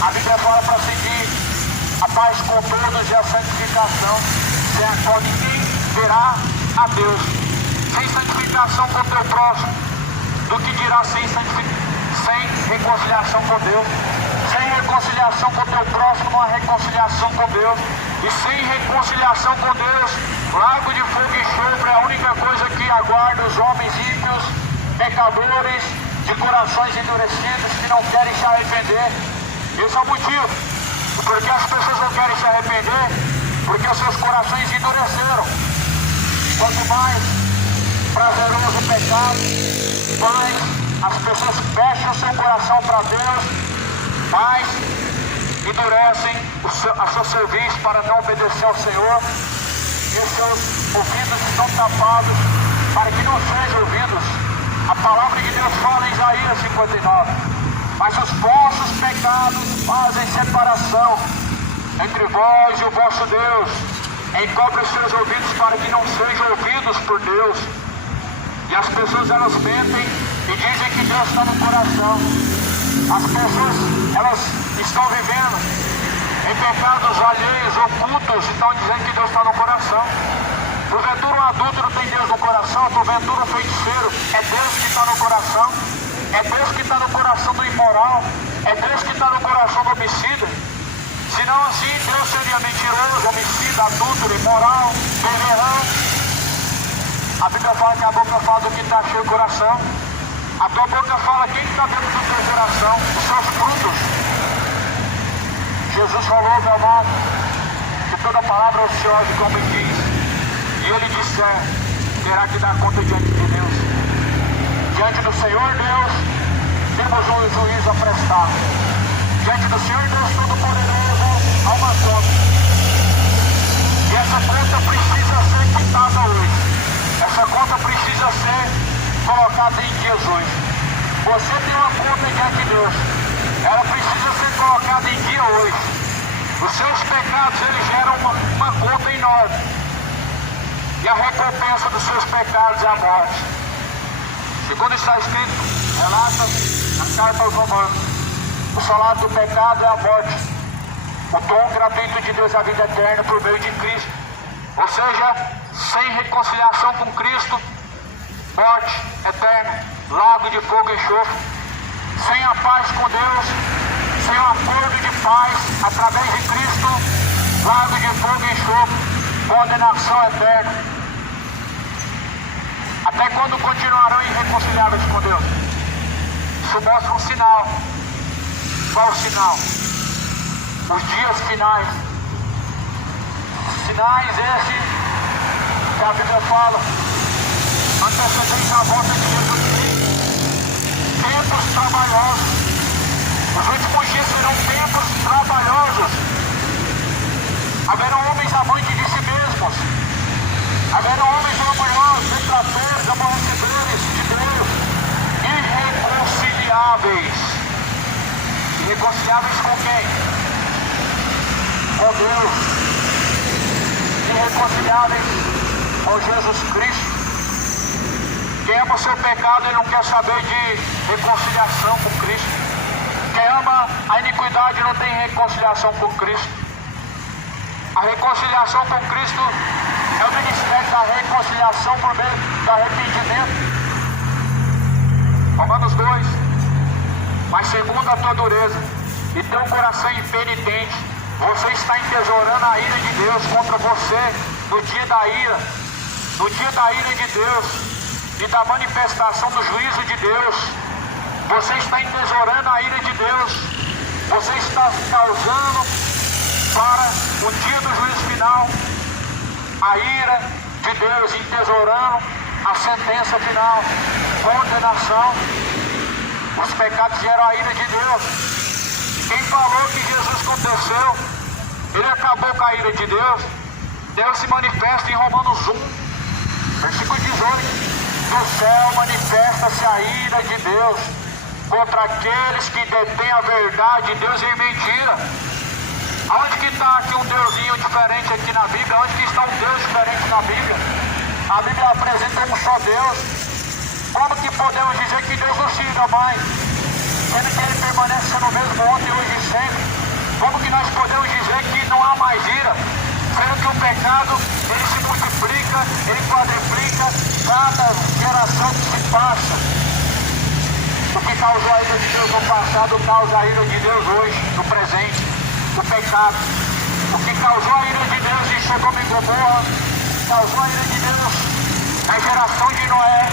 A Bíblia fala para seguir a paz com todos e a santificação, sem a qual ninguém verá a Deus. Sem santificação com o teu próximo, do que dirá sem reconciliação com Deus. Sem reconciliação com o teu próximo, não há reconciliação com Deus. E sem reconciliação com Deus, lago de fogo e enxofre é a única coisa que aguarda os homens ímpios, pecadores, de corações endurecidos, que não querem se arrepender. Esse é o motivo. Porque as pessoas não querem se arrepender, porque os seus corações endureceram. Quanto mais prazeroso o pecado, mais as pessoas fecham seu coração para Deus, mais endurecem a seu serviço para não obedecer ao Senhor, e os seus ouvidos estão tapados para que não sejam ouvidos. A palavra de Deus fala em Isaías 59: mas os vossos pecados fazem separação entre vós e o vosso Deus, encobre os seus ouvidos para que não sejam ouvidos por Deus. E as pessoas, elas mentem e dizem que Deus está no coração. As pessoas, elas estão vivendo em pecados alheios, ocultos, e estão dizendo que Deus está no coração. Porventura um adúltero tem Deus no coração, porventura um feiticeiro, é Deus que está no coração. É Deus que está no coração do imoral, é Deus que está no coração do homicida. Se não assim, Deus seria mentiroso, homicida, adúltero, imoral, beberrão. A Bíblia fala que a boca fala do que está cheio o coração. A tua boca fala quem está dentro do teu coração, os seus frutos. Jesus falou, meu amado, que toda palavra é ociosa, como ele diz. E ele disser, terá que dar conta diante de Deus. Diante do Senhor Deus, temos um juízo a prestar. Diante do Senhor Deus Todo-Poderoso, há uma conta. E essa conta precisa ser quitada hoje. Essa conta precisa ser colocada em dias hoje. Você tem uma conta diante de Deus. Ela precisa ser colocada em dia hoje. Os seus pecados, eles geram uma conta enorme. E a recompensa dos seus pecados é a morte. Segundo está escrito, relata a carta aos Romanos: o salário do pecado é a morte. O dom gratuito de Deus é a vida eterna por meio de Cristo. Ou seja, sem reconciliação com Cristo, morte eterna, lago de fogo e enxofre. Sem a paz com Deus, sem o acordo de paz através de Cristo, lago de fogo e enxofre, condenação eterna. Até quando continuarão irreconciliáveis com Deus? Isso mostra um sinal qual o sinal? Os dias finais. Sinais esses que a Bíblia fala, antecedentes à volta de Jesus Cristo. Tempos trabalhosos. Os últimos dias serão tempos trabalhosos. Haverão homens amantes de si mesmos. Haverão homens orgulhosos, detratores, aborrecedores de Deus, irreconciliáveis. Irreconciliáveis com quem? Com Deus. Irreconciliáveis com Jesus Cristo. Quem ama o seu pecado, ele não quer saber de reconciliação com Cristo. Quem ama a iniquidade não tem reconciliação com Cristo. A reconciliação com Cristo é o ministério da reconciliação por meio do arrependimento. Romanos 2. Mas segundo a tua dureza e teu coração impenitente, você está entesourando a ira de Deus contra você no dia da ira. No dia da ira de Deus e da manifestação do juízo de Deus. Você está entesourando a ira de Deus. Você está causando para o dia do juízo final a ira de Deus, entesourando a sentença final, condenação. Os pecados geram a ira de Deus. Quem falou que Jesus aconteceu, ele acabou com a ira de Deus. Deus se manifesta em Romanos 1, versículo 18. Do céu manifesta-se a ira de Deus contra aqueles que detêm a verdade de Deus em mentira. Aonde que está aqui um deusinho diferente aqui na Bíblia? Onde que está um Deus diferente na Bíblia? A Bíblia apresenta um só Deus. Como que podemos dizer que Deus não se ira mais? Sendo que Ele permanece sendo o mesmo ontem, hoje e sempre. Como que nós podemos dizer que não há mais ira? Sendo que o pecado, ele se multiplica, ele quadriplica cada geração que se passa. O que causou a ira de Deus no passado causa a ira de Deus hoje, no presente. O pecado. O que causou a ira de Deus em Sodoma e Gomorra, causou a ira de Deus na geração de Noé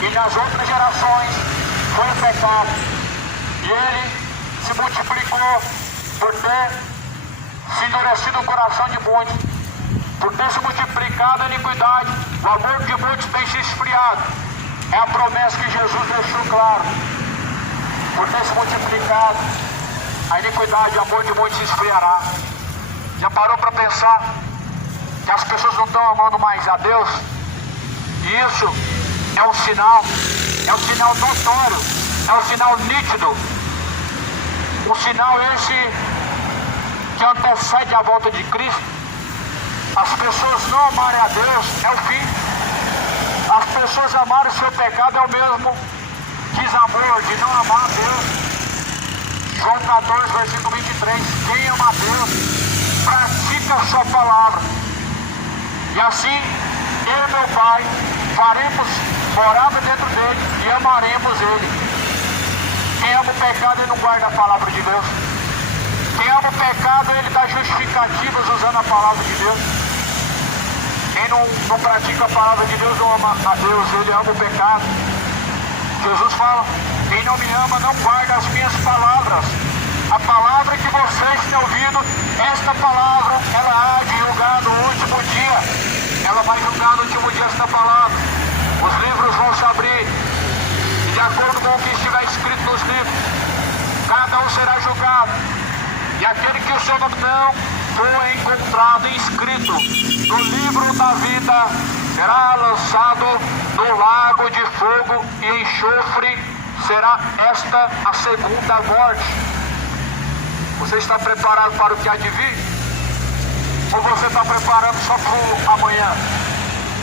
e nas outras gerações, foi o pecado. E ele se multiplicou por ter se endurecido o coração de muitos, por ter se multiplicado a iniquidade. O amor de muitos tem se esfriado. É a promessa que Jesus deixou claro. Por ter se multiplicado a iniquidade, o amor de muitos se esfriará. Já parou para pensar que as pessoas não estão amando mais a Deus? E isso é um sinal notório, é um sinal nítido. Um sinal esse que antecede a volta de Cristo. As pessoas não amarem a Deus é o fim. As pessoas amarem o seu pecado é o mesmo desamor de não amar a Deus. João 14, versículo 23. Quem ama a Deus, pratica a sua palavra. E assim, eu e meu Pai faremos morada dentro dele e amaremos ele. Quem ama o pecado, ele não guarda a palavra de Deus. Quem ama o pecado, ele dá justificativas usando a palavra de Deus. Quem não pratica a palavra de Deus não ama a Deus, ele ama o pecado. Jesus fala, quem não me ama não guarda as minhas palavras. A palavra que vocês têm ouvido, esta palavra, ela há de julgar no último dia. Ela vai julgar no último dia esta palavra. Os livros vão se abrir. E de acordo com o que estiver escrito nos livros, cada um será julgado. E aquele que o seu nome não foi encontrado inscrito no livro da vida será lançado no lago de fogo e enxofre. Será esta a segunda morte. Você está preparado para o que há de vir? Ou você está preparando só para o amanhã?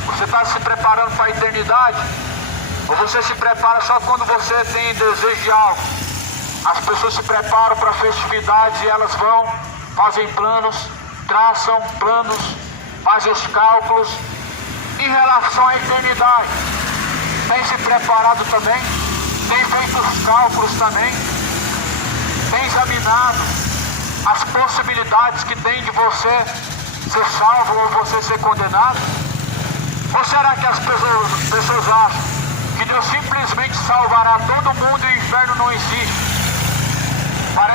Você está se preparando para a eternidade? Ou você se prepara só quando você tem desejo de algo? As pessoas se preparam para festividades e elas vão, fazem planos, traçam planos, fazem os cálculos. Em relação à eternidade, tem se preparado também? Tem feito os cálculos também? Tem examinado as possibilidades que tem de você ser salvo ou você ser condenado? Ou será que as pessoas acham que Deus simplesmente salvará todo mundo e o inferno não existe?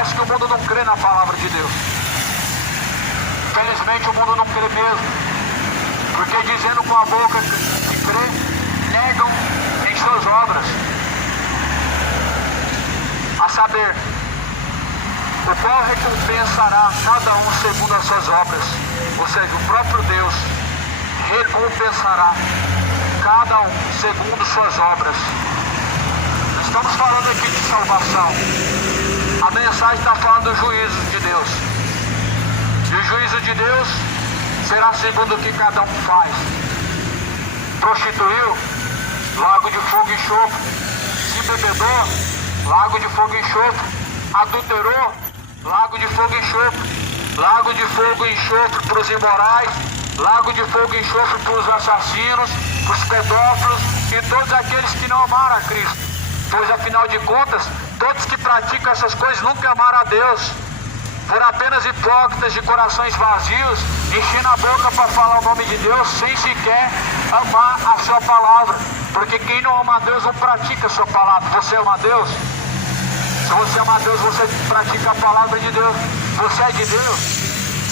Parece que o mundo não crê na palavra de Deus. Felizmente o mundo não crê mesmo. Porque dizendo com a boca que crê, negam em suas obras. A saber, o qual recompensará cada um segundo as suas obras. Ou seja, o próprio Deus recompensará cada um segundo suas obras. Estamos falando aqui de salvação. A mensagem está falando do juízo de Deus. E o juízo de Deus será segundo o que cada um faz. Prostituiu, lago de fogo e enxofre. Se bebedou, lago de fogo e enxofre. Adulterou, lago de fogo e enxofre. Lago de fogo e enxofre para os imorais. Lago de fogo e enxofre para os assassinos, para os pedófilos e todos aqueles que não amaram a Cristo. Pois afinal de contas, todos que praticam essas coisas nunca amaram a Deus. Foram apenas hipócritas de corações vazios, enchendo a boca para falar o nome de Deus sem sequer amar a sua palavra. Porque quem não ama a Deus não pratica a sua palavra. Você ama a Deus? Se você ama a Deus, você pratica a palavra de Deus. Você é de Deus.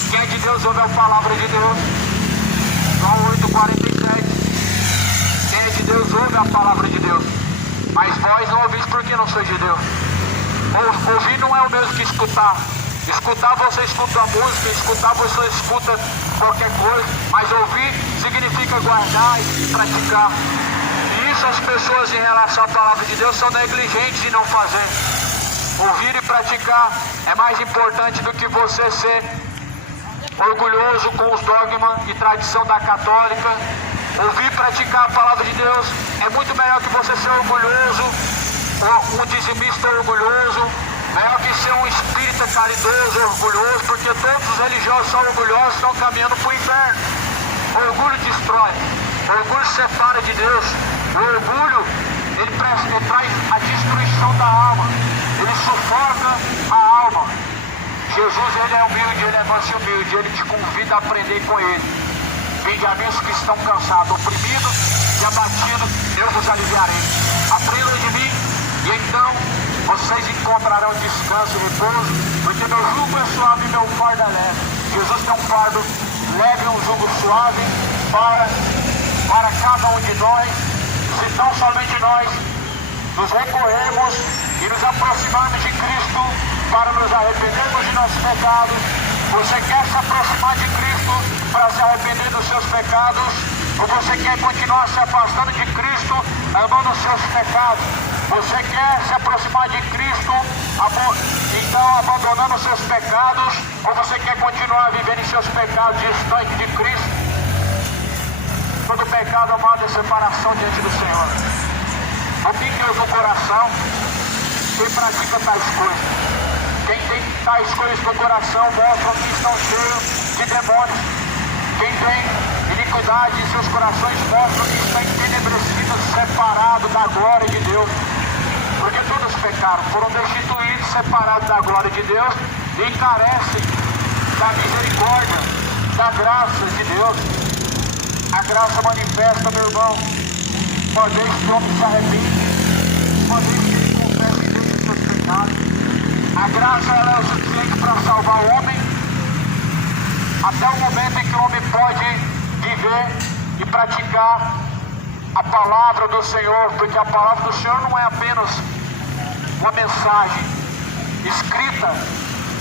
Quem é de Deus ouve a palavra de Deus. João 8,47. Quem é de Deus ouve a palavra de Deus. Mas vós não ouvis porque não sois de Deus. Ouvir não é o mesmo que escutar. Escutar você escuta a música, escutar você escuta qualquer coisa. Mas ouvir significa guardar e praticar. E isso as pessoas em relação à palavra de Deus são negligentes em não fazer. Ouvir e praticar é mais importante do que você ser orgulhoso com os dogmas e tradição da católica. Ouvir e praticar a palavra de Deus é muito melhor que você ser orgulhoso, um dizimista orgulhoso, melhor que ser um espírita caridoso, orgulhoso, porque todos os religiosos são orgulhosos, estão caminhando para o inferno. Orgulho destrói, orgulho separa de Deus. O orgulho, ele traz a destruição da alma, ele sufoca a alma. Jesus, ele é humilde, ele é manso e humilde, ele te convida a aprender com ele. Vinde a mim os que estão cansados, oprimidos e abatidos, eu vos aliviarei. Aprendam de mim e então vocês encontrarão descanso e repouso, porque meu jugo é suave e meu fardo é leve. Jesus tem um fardo leve e um jugo suave para cada um de nós. Se tão somente nós nos recorremos e nos aproximarmos de Cristo para nos arrependermos de nossos pecados. Você quer se aproximar de Cristo para se arrepender dos seus pecados? Ou você quer continuar se afastando de Cristo, amando os seus pecados? Você quer se aproximar de Cristo, então abandonando os seus pecados? Ou você quer continuar vivendo em seus pecados distante de Cristo? Todo pecado, amado, é separação diante do Senhor. O que Deus no coração? Quem pratica tais coisas? Quem tem tais coisas no coração mostram que estão cheios de demônios. Quem tem iniquidade em seus corações mostram que está entenebrecido, separado da glória de Deus. Porque todos pecaram, foram destituídos, separados da glória de Deus e carecem da misericórdia, da graça de Deus. A graça manifesta, meu irmão, uma vez que o homem se arrepende, uma vez que ele confessa em Deus os seus pecados. A graça ela é o suficiente para salvar o homem até o momento em que o homem pode viver e praticar a palavra do Senhor, porque a palavra do Senhor não é apenas uma mensagem escrita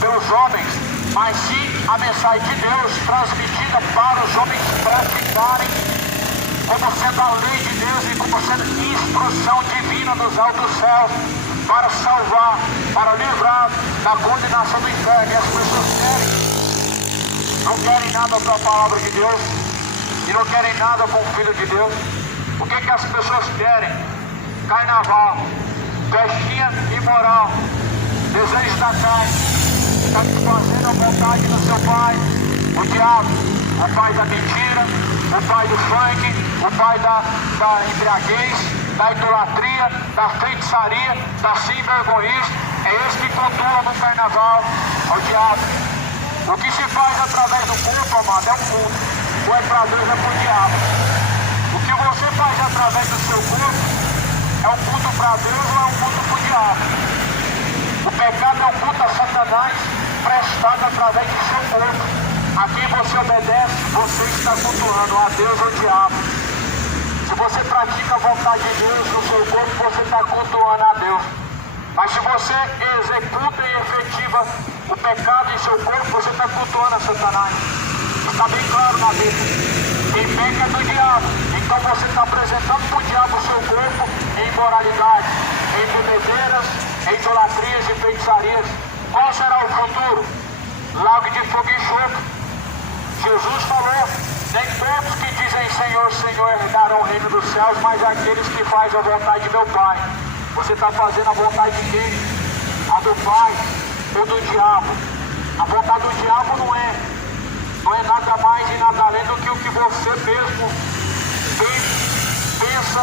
pelos homens, mas sim a mensagem de Deus transmitida para os homens praticarem como sendo a lei de Deus e como sendo instrução divina dos altos céus para salvar, para livrar da condenação do inferno. E as pessoas não querem nada com a palavra de Deus e não querem nada com o Filho de Deus. O que as pessoas querem? Carnaval, festinha imoral, desejos da carne, satisfazendo a vontade do seu pai, o diabo, o pai da mentira, o pai do funk, o pai da embriaguez, da idolatria, da feitiçaria, da sem-vergonhice. É esse que controla no carnaval, é o diabo. O que se faz através do corpo, amado, é um culto. Ou é para Deus, é para o diabo. O que você faz através do seu corpo é um culto para Deus ou é um culto para o diabo. O pecado é um culto a Satanás. obedece, você está cultuando a Deus ou o diabo. Se você pratica a vontade de Deus no seu corpo, você está cultuando a Deus. Mas se você executa e efetiva o pecado em seu corpo, você está cultuando a Satanás. Está bem claro na Bíblia. Quem peca é do diabo. Então você está apresentando para o diabo o seu corpo em imoralidade, em bebedeiras, em idolatrias e feitiçarias. Qual será o futuro? Lago de fogo e enxofre. Jesus falou: nem todos que dizem Senhor, Senhor herdarão o reino dos céus, mas aqueles que fazem a vontade de meu Pai. Você está fazendo a vontade de quem? A do Pai ou do diabo? A vontade do diabo não é nada mais e nada além do que o que você mesmo pensa,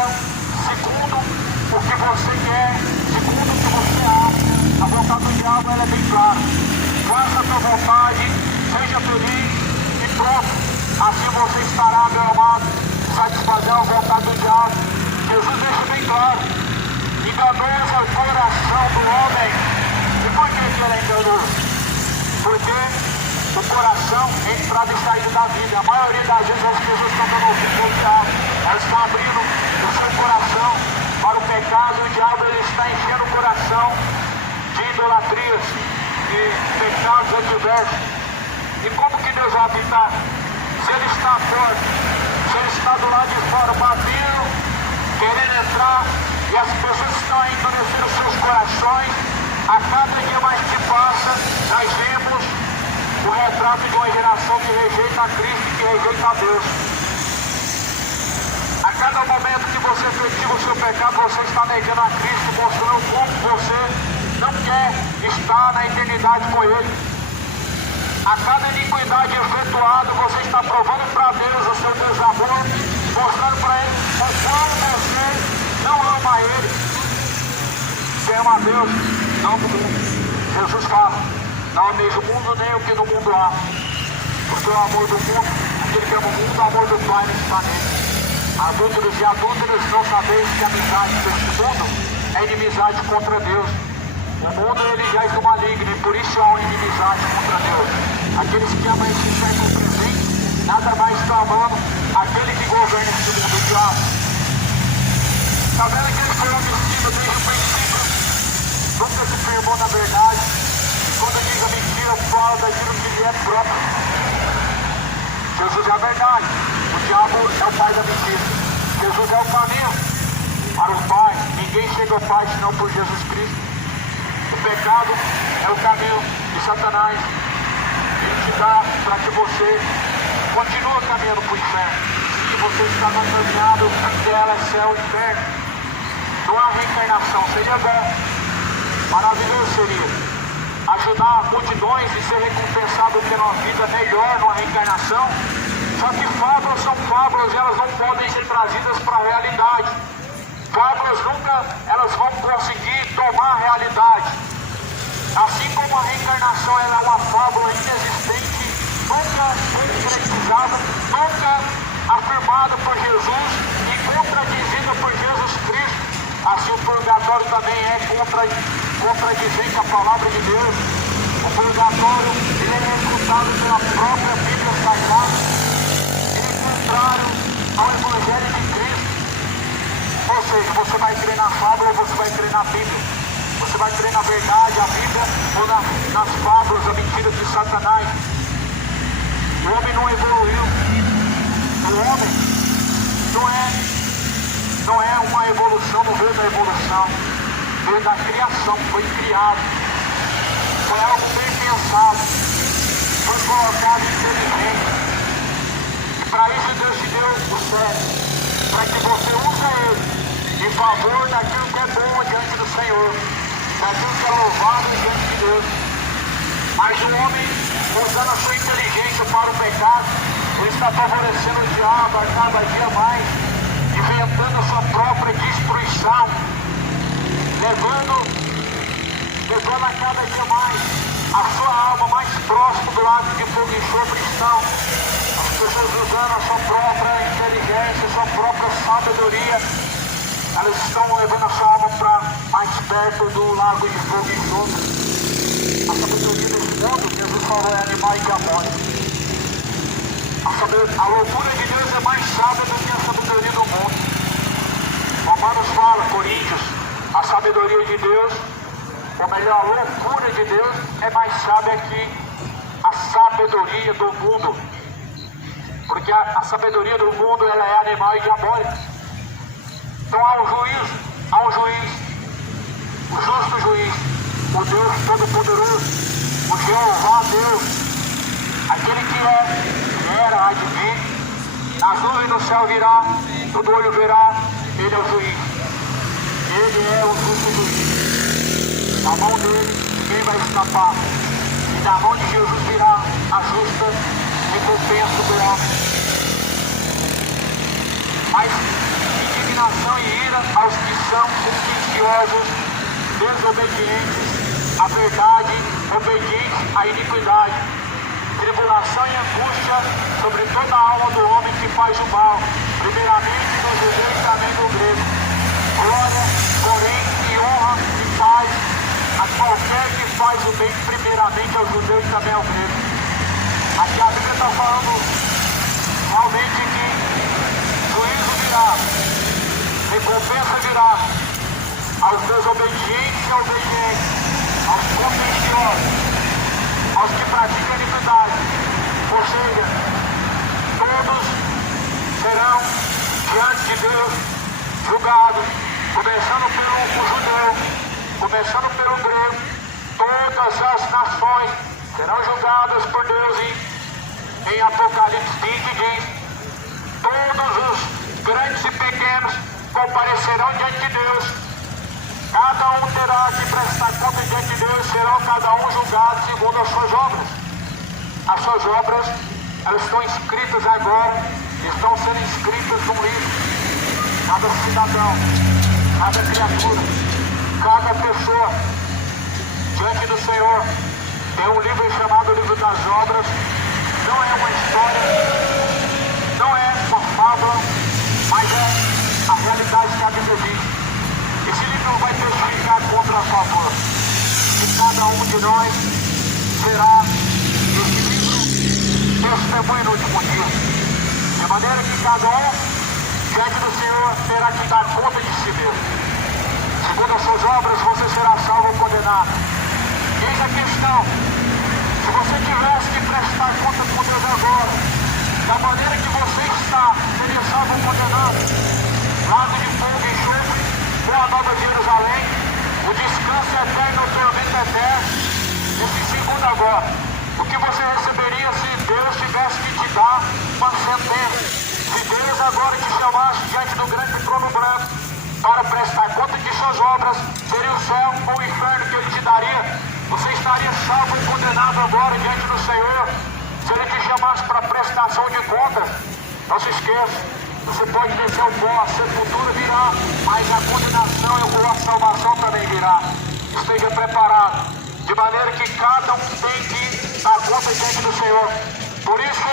segundo o que você quer, segundo o que você acha. A vontade do diabo ela é bem clara. Faça a sua vontade, seja feliz e pronto. Assim você estará, meu amado, satisfazer a vontade do diabo. Jesus deixa bem claro: enganoso é o coração do homem. E por que ele é enganoso? Porque o coração é entrada e saída da vida. A maioria das vezes as pessoas estão dando ouvido ao diabo. Elas estão abrindo o seu coração para o pecado. E o diabo ele está enchendo o coração de idolatrias e pecados adversos. E como que Deus vai habitar? Se ele está fora, se ele está do lado de fora, batendo, querendo entrar, e as pessoas estão endurecendo seus corações, a cada dia mais que passa, nós vemos o retrato de uma geração que rejeita a Cristo e que rejeita a Deus. A cada momento que você efetiva o seu pecado, você está negando a Cristo, mostrando como você não quer estar na eternidade com Ele. A cada iniquidade efetuada, você está provando para Deus o seu desamor, mostrando para Ele o quanto você não ama Ele. Você ama a Deus, não o mundo. Jesus fala: não ameis o mundo nem o que no mundo há. Porque o amor do mundo, aquele que ama o mundo, o amor do Pai não está nele. Adúlteros e adúlteras, não sabeis que a amizade deste mundo é inimizade contra Deus. O mundo ele já é do maligno e por isso há uma inimizade contra Deus. Aqueles que amam esse século presente, nada mais estão amando aquele que governa esse mundo, o diabo. Está vendo que ele foi homicida desde o princípio, nunca se firmou na verdade. Quando diz a mentira, fala daquilo que lhe é próprio. Jesus é a verdade. O diabo é o pai da mentira. Jesus é o caminho para o Pai. Ninguém chega ao Pai senão por Jesus Cristo. O pecado é o caminho de Satanás. Ele te dá para que você continue caminhando para o inferno. E você está na caminhada, aquela é céu e inferno. Não há reencarnação. Seria bom. Maravilhoso seria ajudar multidões e ser recompensado pela vida melhor numa reencarnação. Só que fábulas são fábulas e elas não podem ser trazidas para a realidade. Fábulas nunca elas vão conseguir tomar a realidade. Assim como a reencarnação ela é uma fábula inexistente, nunca concretizada, nunca afirmada por Jesus e contradizida por Jesus Cristo. Assim o purgatório também é contradizente a palavra de Deus. O purgatório ele é refutado pela própria Bíblia Sagrada. Ele é contrário ao Evangelho de Cristo. Ou seja, você vai crer na fábula ou você vai crer na Bíblia. Você vai crer na verdade, a Bíblia, ou nas fábulas, a mentira de Satanás. O homem não evoluiu. O homem não é uma evolução, não veio da evolução. Veio da criação, foi criado. Foi algo bem pensado. Foi colocado inteligente. E para isso Deus te deu o cérebro. Para que você use ele em favor daquilo que é bom diante do Senhor, daquilo que é louvado diante de Deus. Mas o homem, usando a sua inteligência para o pecado, ele está favorecendo o diabo a cada dia mais, inventando a sua própria destruição, levando a cada dia mais a sua alma mais próxima do lago de fogo e enxofre estão. As pessoas usando a sua própria inteligência, a sua própria sabedoria, elas estão levando a sua alma para mais perto do lago de fogo e enxofre. A sabedoria desse mundo, Jesus falou, é animal e diabólico. A loucura de Deus é mais sábia do que a sabedoria do mundo. Romanos fala, Coríntios, a sabedoria de Deus, ou melhor, a loucura de Deus é mais sábia que a sabedoria do mundo. Porque a sabedoria do mundo ela é animal e diabólica. Então há um juiz, o justo juiz, o Deus Todo-Poderoso, o Jeová Deus, aquele que era, há de vir, nas nuvens do céu virá, todo olho verá, ele é o juiz. Ele é o justo juiz. Na mão dele ninguém vai escapar. E da mão de Jesus virá a justa recompensa do homem. Mas indignação e ira aos que são obstiniosos, desobedientes à verdade, obedientes à iniquidade. Tribulação e angústia sobre toda a alma do homem que faz o mal, primeiramente no judeu e também no grego. Glória, porém, e honra e paz a qualquer que faz o bem, primeiramente ao judeu e também ao grego. Aqui a Bíblia está falando realmente que juízo virá, recompensa virá aos desobedientes e obedientes, aos contenciosos, aos que praticam iniquidade. Ou seja, todos serão diante de Deus julgados, começando pelo judeu, começando pelo grego. Todas as nações serão julgadas por Deus em Apocalipse 20 diz: todos os grandes e pequenos comparecerão diante de Deus. Cada um terá que prestar conta diante de Deus, serão cada um julgado segundo as suas obras. As suas obras, elas estão escritas agora, estão sendo escritas num livro. Cada cidadão, cada criatura, cada pessoa, diante do Senhor, tem um livro chamado Livro das Obras. Não é uma história, não é uma fábula, mas é a realidade que a Bíblia diz. Esse livro vai testificar contra a favor. E cada um de nós será esse livro testemunho no último dia. De maneira que cada um, diante do Senhor, terá que dar conta de si mesmo. Segundo as suas obras, você será salvo ou condenado. Eis a questão. Se você tivesse que prestar conta com Deus agora, da maneira que você está, seria salvo ou condenado. Lago de fogo e enxofre, Boa Nova de Jerusalém, o descanso eterno, o tormento eterno. Esse segundo agora, o que você receberia se Deus tivesse que te dar uma sentença? Se Deus agora te chamasse diante do grande trono branco para prestar conta de suas obras, seria o céu ou o inferno que Ele te daria? Você estaria salvo ou condenado agora diante do Senhor? Se Ele te chamasse para prestação de contas, não se esqueça. Você pode descer o pó, a sepultura virá, mas a condenação e a salvação também virá. Esteja preparado, de maneira que cada um tem que dar conta diante do Senhor. Por isso,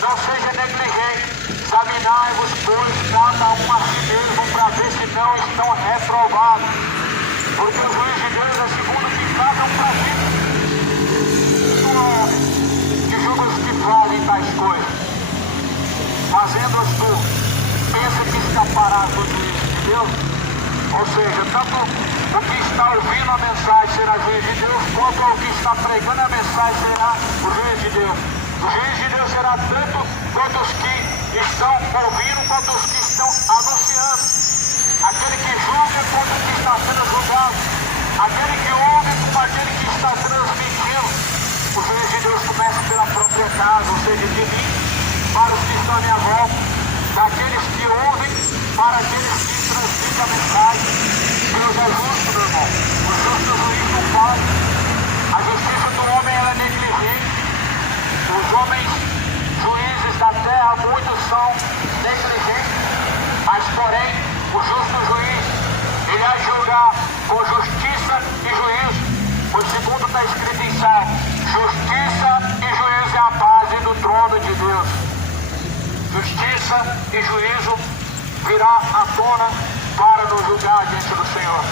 não seja negligente, examinai-vos, pois, cada um a si mesmo, para ver se não estão reprovados. Porque o juiz de Deus é segundo o que cada um pratica. Tu, homem, que julga os que fazem tais coisas, fazendo-as tu, pensa que escapará do juízo de Deus? Ou seja, tanto o que está ouvindo a mensagem será juiz de Deus, quanto o que está pregando a mensagem será o juiz de Deus. O juiz de Deus será tanto quanto os que estão ouvindo, quanto os que estão anunciando. Aquele que julga quanto o que está sendo julgado. Aquele que ouve como aquele que está transmitindo. O juiz de Deus começa pela própria casa, ou seja, de mim, para os que estão à minha volta. Daqueles que ouvem para aqueles que transmitem a mensagem. Deus é justo, meu irmão. O justo juiz não faz. A justiça do homem ela é negligente. Os homens juízes da terra, muitos são negligentes. Mas, porém, o justo juiz, ele vai julgar com justiça e juízo. Pois, segundo está escrito em Salmo, justiça e juízo é a base do trono de Deus. Justiça e juízo virá à tona para nos julgar diante do Senhor.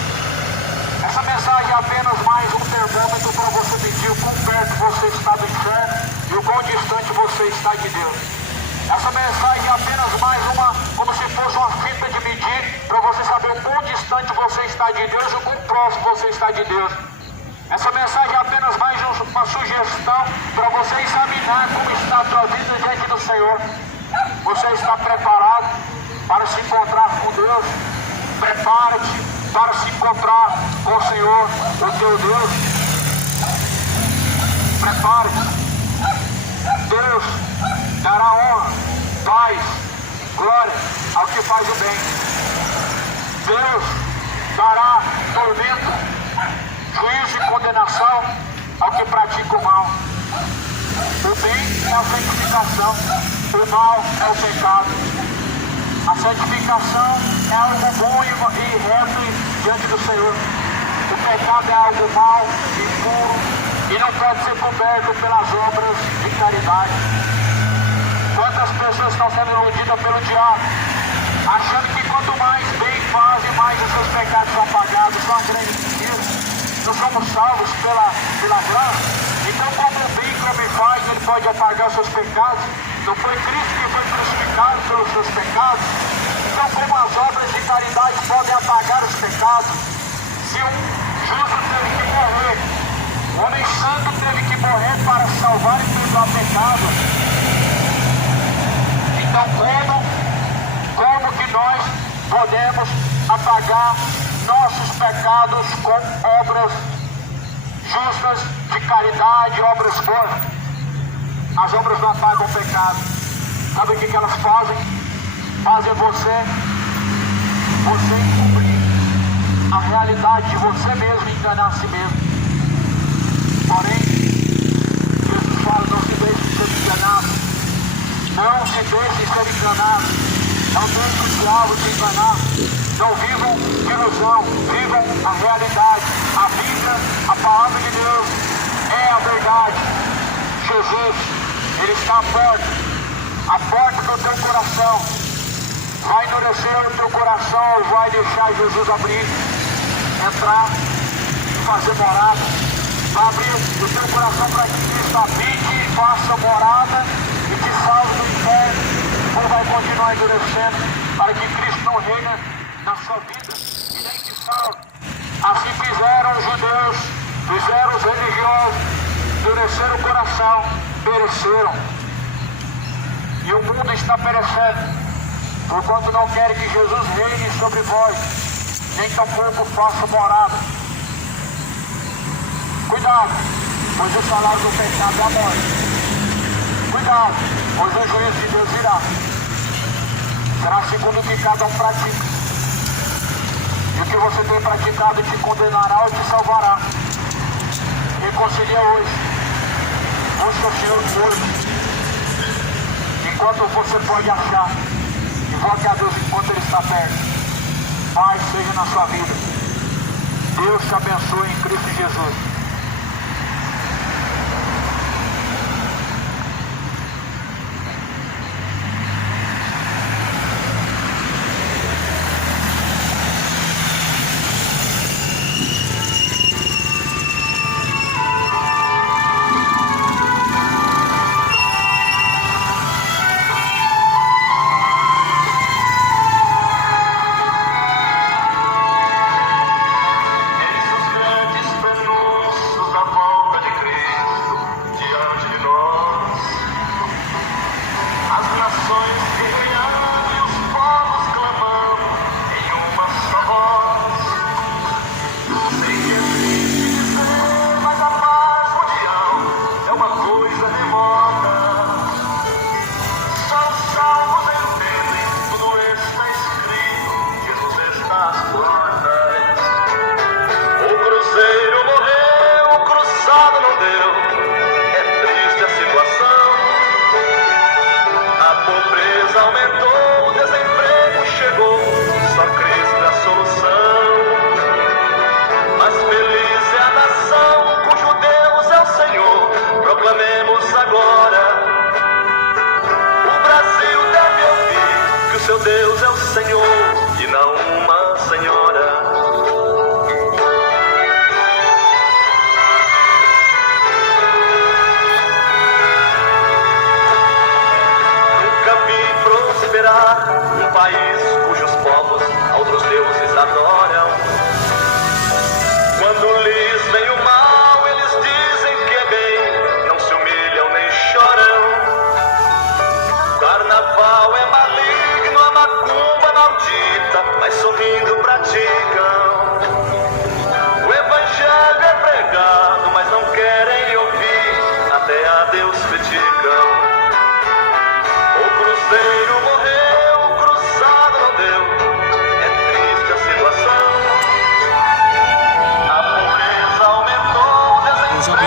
Essa mensagem é apenas mais um termômetro para você medir o quão perto você está do inferno e o quão distante você está de Deus. Essa mensagem é apenas mais uma, como se fosse uma fita de medir, para você saber o quão distante você está de Deus e o quão próximo você está de Deus. Essa mensagem é apenas mais uma sugestão para você examinar como está a sua vida diante do Senhor. Você está preparado para se encontrar com Deus? Prepare-te para se encontrar com o Senhor, o teu Deus. Prepare-te. Deus dará honra, paz, glória ao que faz o bem. Deus dará tormento, juízo e condenação ao que pratica o mal. O bem é a santificação, o mal é o pecado. A santificação é algo bom e reto diante do Senhor. O pecado é algo mau, impuro e não pode ser coberto pelas obras de caridade. Quantas pessoas estão sendo iludidas pelo diabo, achando que quanto mais bem fazem, mais os seus pecados são apagados. Isso é uma grande mentira. Nós somos salvos pela graça. Então, como o bem que o homem faz, ele pode apagar os seus pecados. Não foi Cristo que foi crucificado pelos seus pecados? Então, como as obras de caridade podem apagar os pecados? Se um justo teve que morrer, o homem santo teve que morrer para salvar e perdoar pecado. Então, como que nós podemos apagar nossos pecados com obras justas de caridade, obras boas? As obras não apagam o pecado. Sabe o que elas fazem? Fazem você encobrir a realidade de você mesmo e enganar a si mesmo. Porém, Jesus fala, não se deixe ser enganado. Não se deixe ser enganado. Não deixe o diabo te enganar. Não vivam de ilusão, vivam a realidade. A Bíblia, a palavra de Deus é a verdade. Jesus, Ele está à porta do teu coração. Vai endurecer o teu coração ou vai deixar Jesus abrir, entrar e fazer morada? Vai abrir o teu coração para que Cristo habite e faça morada e te salve do inferno, ou vai continuar endurecendo para que Cristo não reina na sua vida e nem te salve? Assim fizeram os judeus, fizeram os religiosos, endureceram o coração, pereceram. E o mundo está perecendo, porquanto não querem que Jesus reine sobre vós, nem tampouco faça morada. Cuidado, pois o salário do pecado é a morte. Cuidado, pois o juízo de Deus virá. Será segundo o que cada um pratica. E o que você tem praticado te condenará ou te salvará. Reconcilia hoje. Busca o Senhor hoje. Enquanto você pode achar. Invoque a Deus enquanto Ele está perto. Paz seja na sua vida. Deus te abençoe em Cristo Jesus. Seu Deus é o Senhor e não uma senhora. Nunca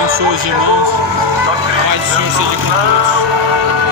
abençoe os irmãos. Nós Paz do Senhor seja com todos.